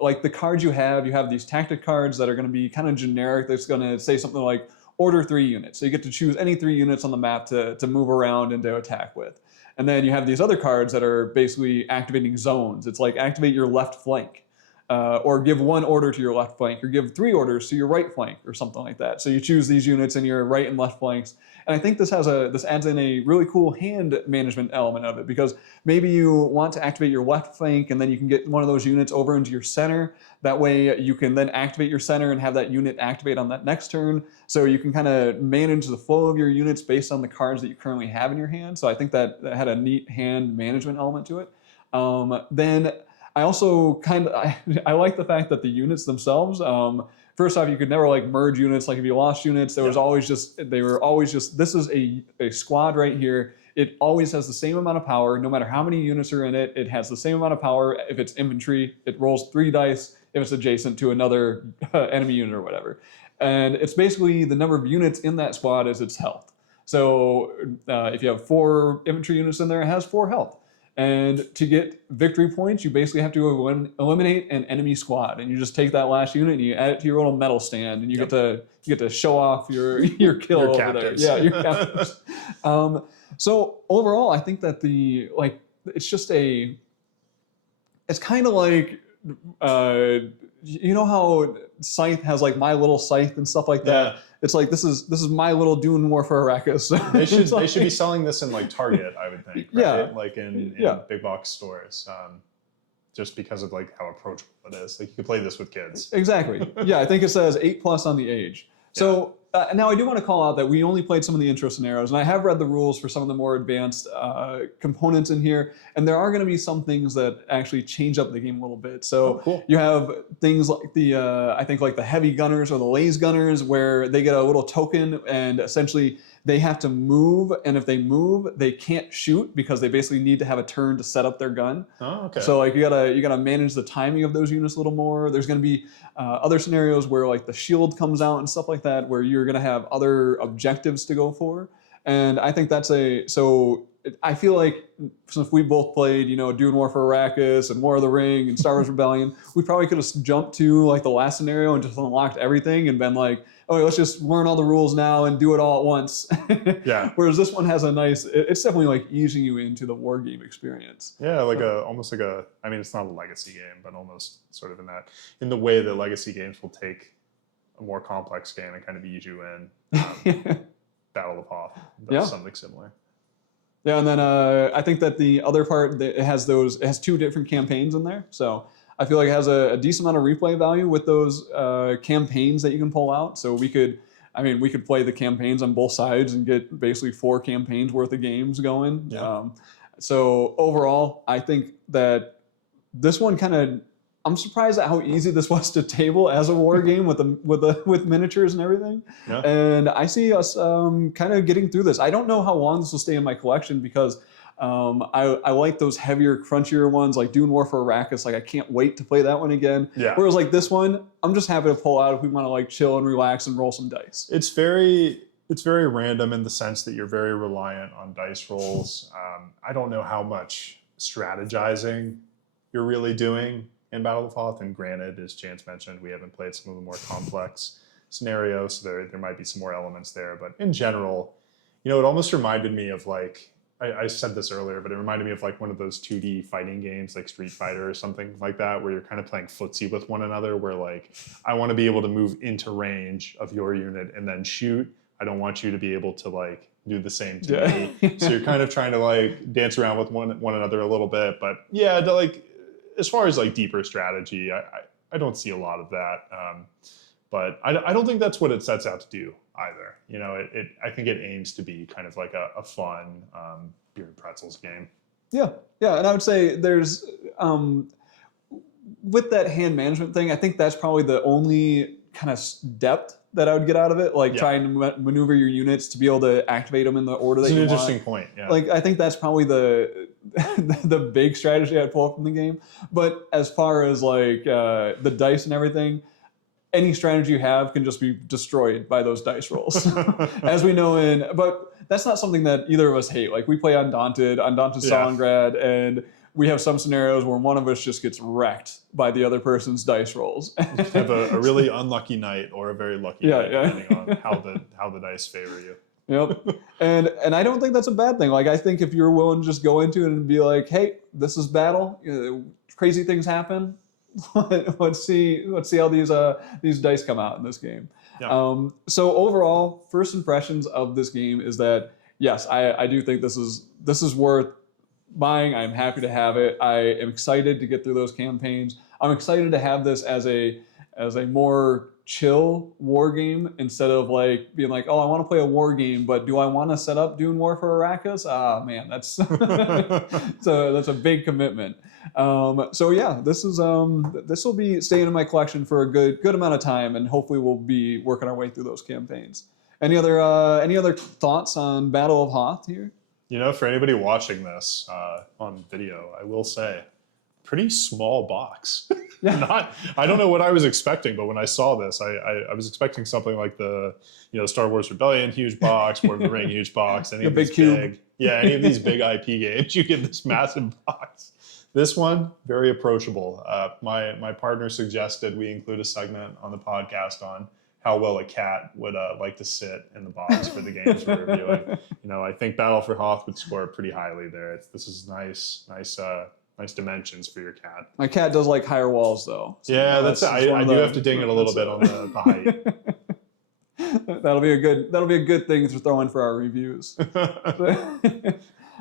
Like the cards you have these tactic cards that are going to be kind of generic. That's going to say something like order 3 units. So you get to choose any 3 units on the map to move around and to attack with. And then you have these other cards that are basically activating zones. It's like activate your left flank, or give 1 order to your left flank, or give 3 orders to your right flank, or something like that. So you choose these units in your right and left flanks. And I think this adds in a really cool hand management element of it, because maybe you want to activate your left flank and then you can get one of those units over into your center. That way you can then activate your center and have that unit activate on that next turn. So you can kind of manage the flow of your units based on the cards that you currently have in your hand. So I think that had a neat hand management element to it. Then I also I like the fact that the units themselves, first off, you could never like merge units. Like if you lost units, they were always just, this is a squad right here. It always has the same amount of power, no matter how many units are in it. It has the same amount of power. If it's infantry, it rolls 3 dice if it's adjacent to another enemy unit or whatever. And it's basically the number of units in that squad is its health. So if you have 4 infantry units in there, it has 4 health. And to get victory points, you basically have to eliminate an enemy squad, and you just take that last unit and you add it to your little medal stand, and you get to show off your kill over captives. there. Yeah, your captives. So overall, I think that it's kind of like you know how Scythe has like My Little Scythe and stuff like that. Yeah. It's like this is My Little Dune War for Arrakis. They should be selling this in like Target, I would think. Right? Yeah, like in big box stores, just because of like how approachable it is. Like you could play this with kids. Exactly. Yeah, I think it says 8+ on the age. So now I do want to call out that we only played some of the intro scenarios, and I have read the rules for some of the more advanced components in here, and there are going to be some things that actually change up the game a little bit. So you have things like I think like the heavy gunners or the laze gunners, where they get a little token, and essentially they have to move, and if they move, they can't shoot because they basically need to have a turn to set up their gun. Oh, okay. So like you gotta manage the timing of those units a little more. There's gonna be other scenarios where like the shield comes out and stuff like that, where you're gonna have other objectives to go for. And I think I feel like since we both played, Dune War for Arrakis and War of the Ring and Star Wars Rebellion, we probably could have jumped to like the last scenario and just unlocked everything and been like, okay, let's just learn all the rules now and do it all at once. Yeah. Whereas this one has it's definitely like easing you into the war game experience. Yeah, almost like I mean, it's not a legacy game, but almost sort of in the way that legacy games will take a more complex game and kind of ease you in. Battle of Hoth does something similar. Yeah, and then I think that the other part, it has 2 different campaigns in there, so I feel like it has a decent amount of replay value with those campaigns that you can pull out. So we could play the campaigns on both sides and get basically 4 campaigns worth of games going. Yeah. So overall, I think that this one I'm surprised at how easy this was to table as a war game with miniatures and everything. Yeah. And I see us kind of getting through this. I don't know how long this will stay in my collection because I like those heavier, crunchier ones like Dune War for Arrakis. Like I can't wait to play that one again. Yeah. Whereas like this one, I'm just happy to pull out if we want to like chill and relax and roll some dice. It's very random in the sense that you're very reliant on dice rolls. I don't know how much strategizing you're really doing in Battle of Hoth, and granted, as Chance mentioned, we haven't played some of the more complex scenarios, so there might be some more elements there. But in general, it almost reminded me of like, I said this earlier, but it reminded me of like one of those 2D fighting games like Street Fighter or something like that, where you're kind of playing footsie with one another, where like, I want to be able to move into range of your unit and then shoot. I don't want you to be able to like do the same to me. So you're kind of trying to like dance around with one another a little bit. But yeah, like, as far as like deeper strategy, I don't see a lot of that. But I don't think that's what it sets out to do either. I think it aims to be kind of like a fun beer and pretzels game. Yeah, and I would say there's with that hand management thing, I think that's probably the only kind of depth that I would get out of it, like trying to maneuver your units to be able to activate them in the order that you want. It's an interesting point. Yeah. Like I think that's probably the big strategy I'd pull from the game. But as far as like the dice and everything, any strategy you have can just be destroyed by those dice rolls, as we know but that's not something that either of us hate. Like we play Undaunted Stalingrad, and we have some scenarios where one of us just gets wrecked by the other person's dice rolls. You have a really unlucky night or a very lucky night, depending on how the dice favor you. Yep. And I don't think that's a bad thing. Like I think if you're willing to just go into it and be like, hey, this is battle, crazy things happen. Let's see how these dice come out in this game. Yeah. So overall, first impressions of this game is that yes, I do think this is worth buying. I'm happy to have it. I am excited to get through those campaigns. I'm excited to have this as a more chill war game instead of like being like, oh, I want to play a war game, but do I want to set up Dune War for Arrakis? Ah, man, that's that's a big commitment. So yeah, this will be staying in my collection for a good amount of time, and hopefully we'll be working our way through those campaigns. Any other thoughts on Battle of Hoth here? For anybody watching this on video, I will say, pretty small box. Yeah. I don't know what I was expecting, but when I saw this, I was expecting something like the Star Wars Rebellion huge box, Lord of the Ring huge box, any of these any of these big IP games, you get this massive box. This one, very approachable. My partner suggested we include a segment on the podcast on how well a cat would like to sit in the box for the games we're reviewing. I think Battle for Hoth would score pretty highly there. This is nice dimensions for your cat. My cat does like higher walls though. So yeah, I do have to ding it a little bit on the height. That'll be a good thing to throw in for our reviews.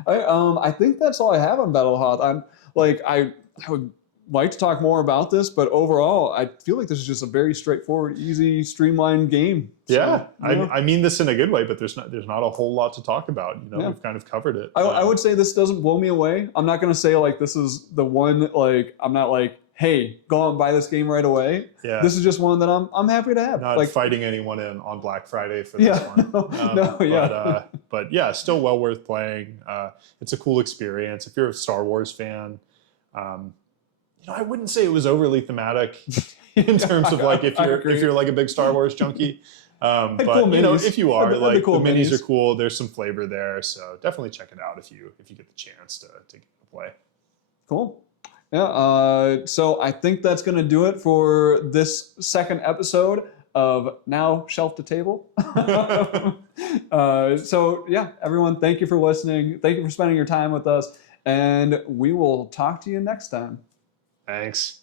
I think that's all I have on Battle of Hoth. I would like to talk more about this, but overall, I feel like this is just a very straightforward, easy, streamlined game. So, I mean this in a good way, but there's not a whole lot to talk about. We've kind of covered it. I would say this doesn't blow me away. I'm not going to say like this is the one. Like I'm not like, hey, go out and buy this game right away. Yeah. This is just one that I'm happy to have. Not fighting anyone on Black Friday for this one. But yeah, still well worth playing. It's a cool experience. If you're a Star Wars fan, I wouldn't say it was overly thematic in terms of like if you're like a big Star Wars junkie. But cool if you are, like cool the minis are cool. There's some flavor there, so definitely check it out if you get the chance to play. Cool. Yeah. So I think that's going to do it for this second episode of Now Shelf to Table. So yeah, everyone, thank you for listening. Thank you for spending your time with us, and we will talk to you next time. Thanks.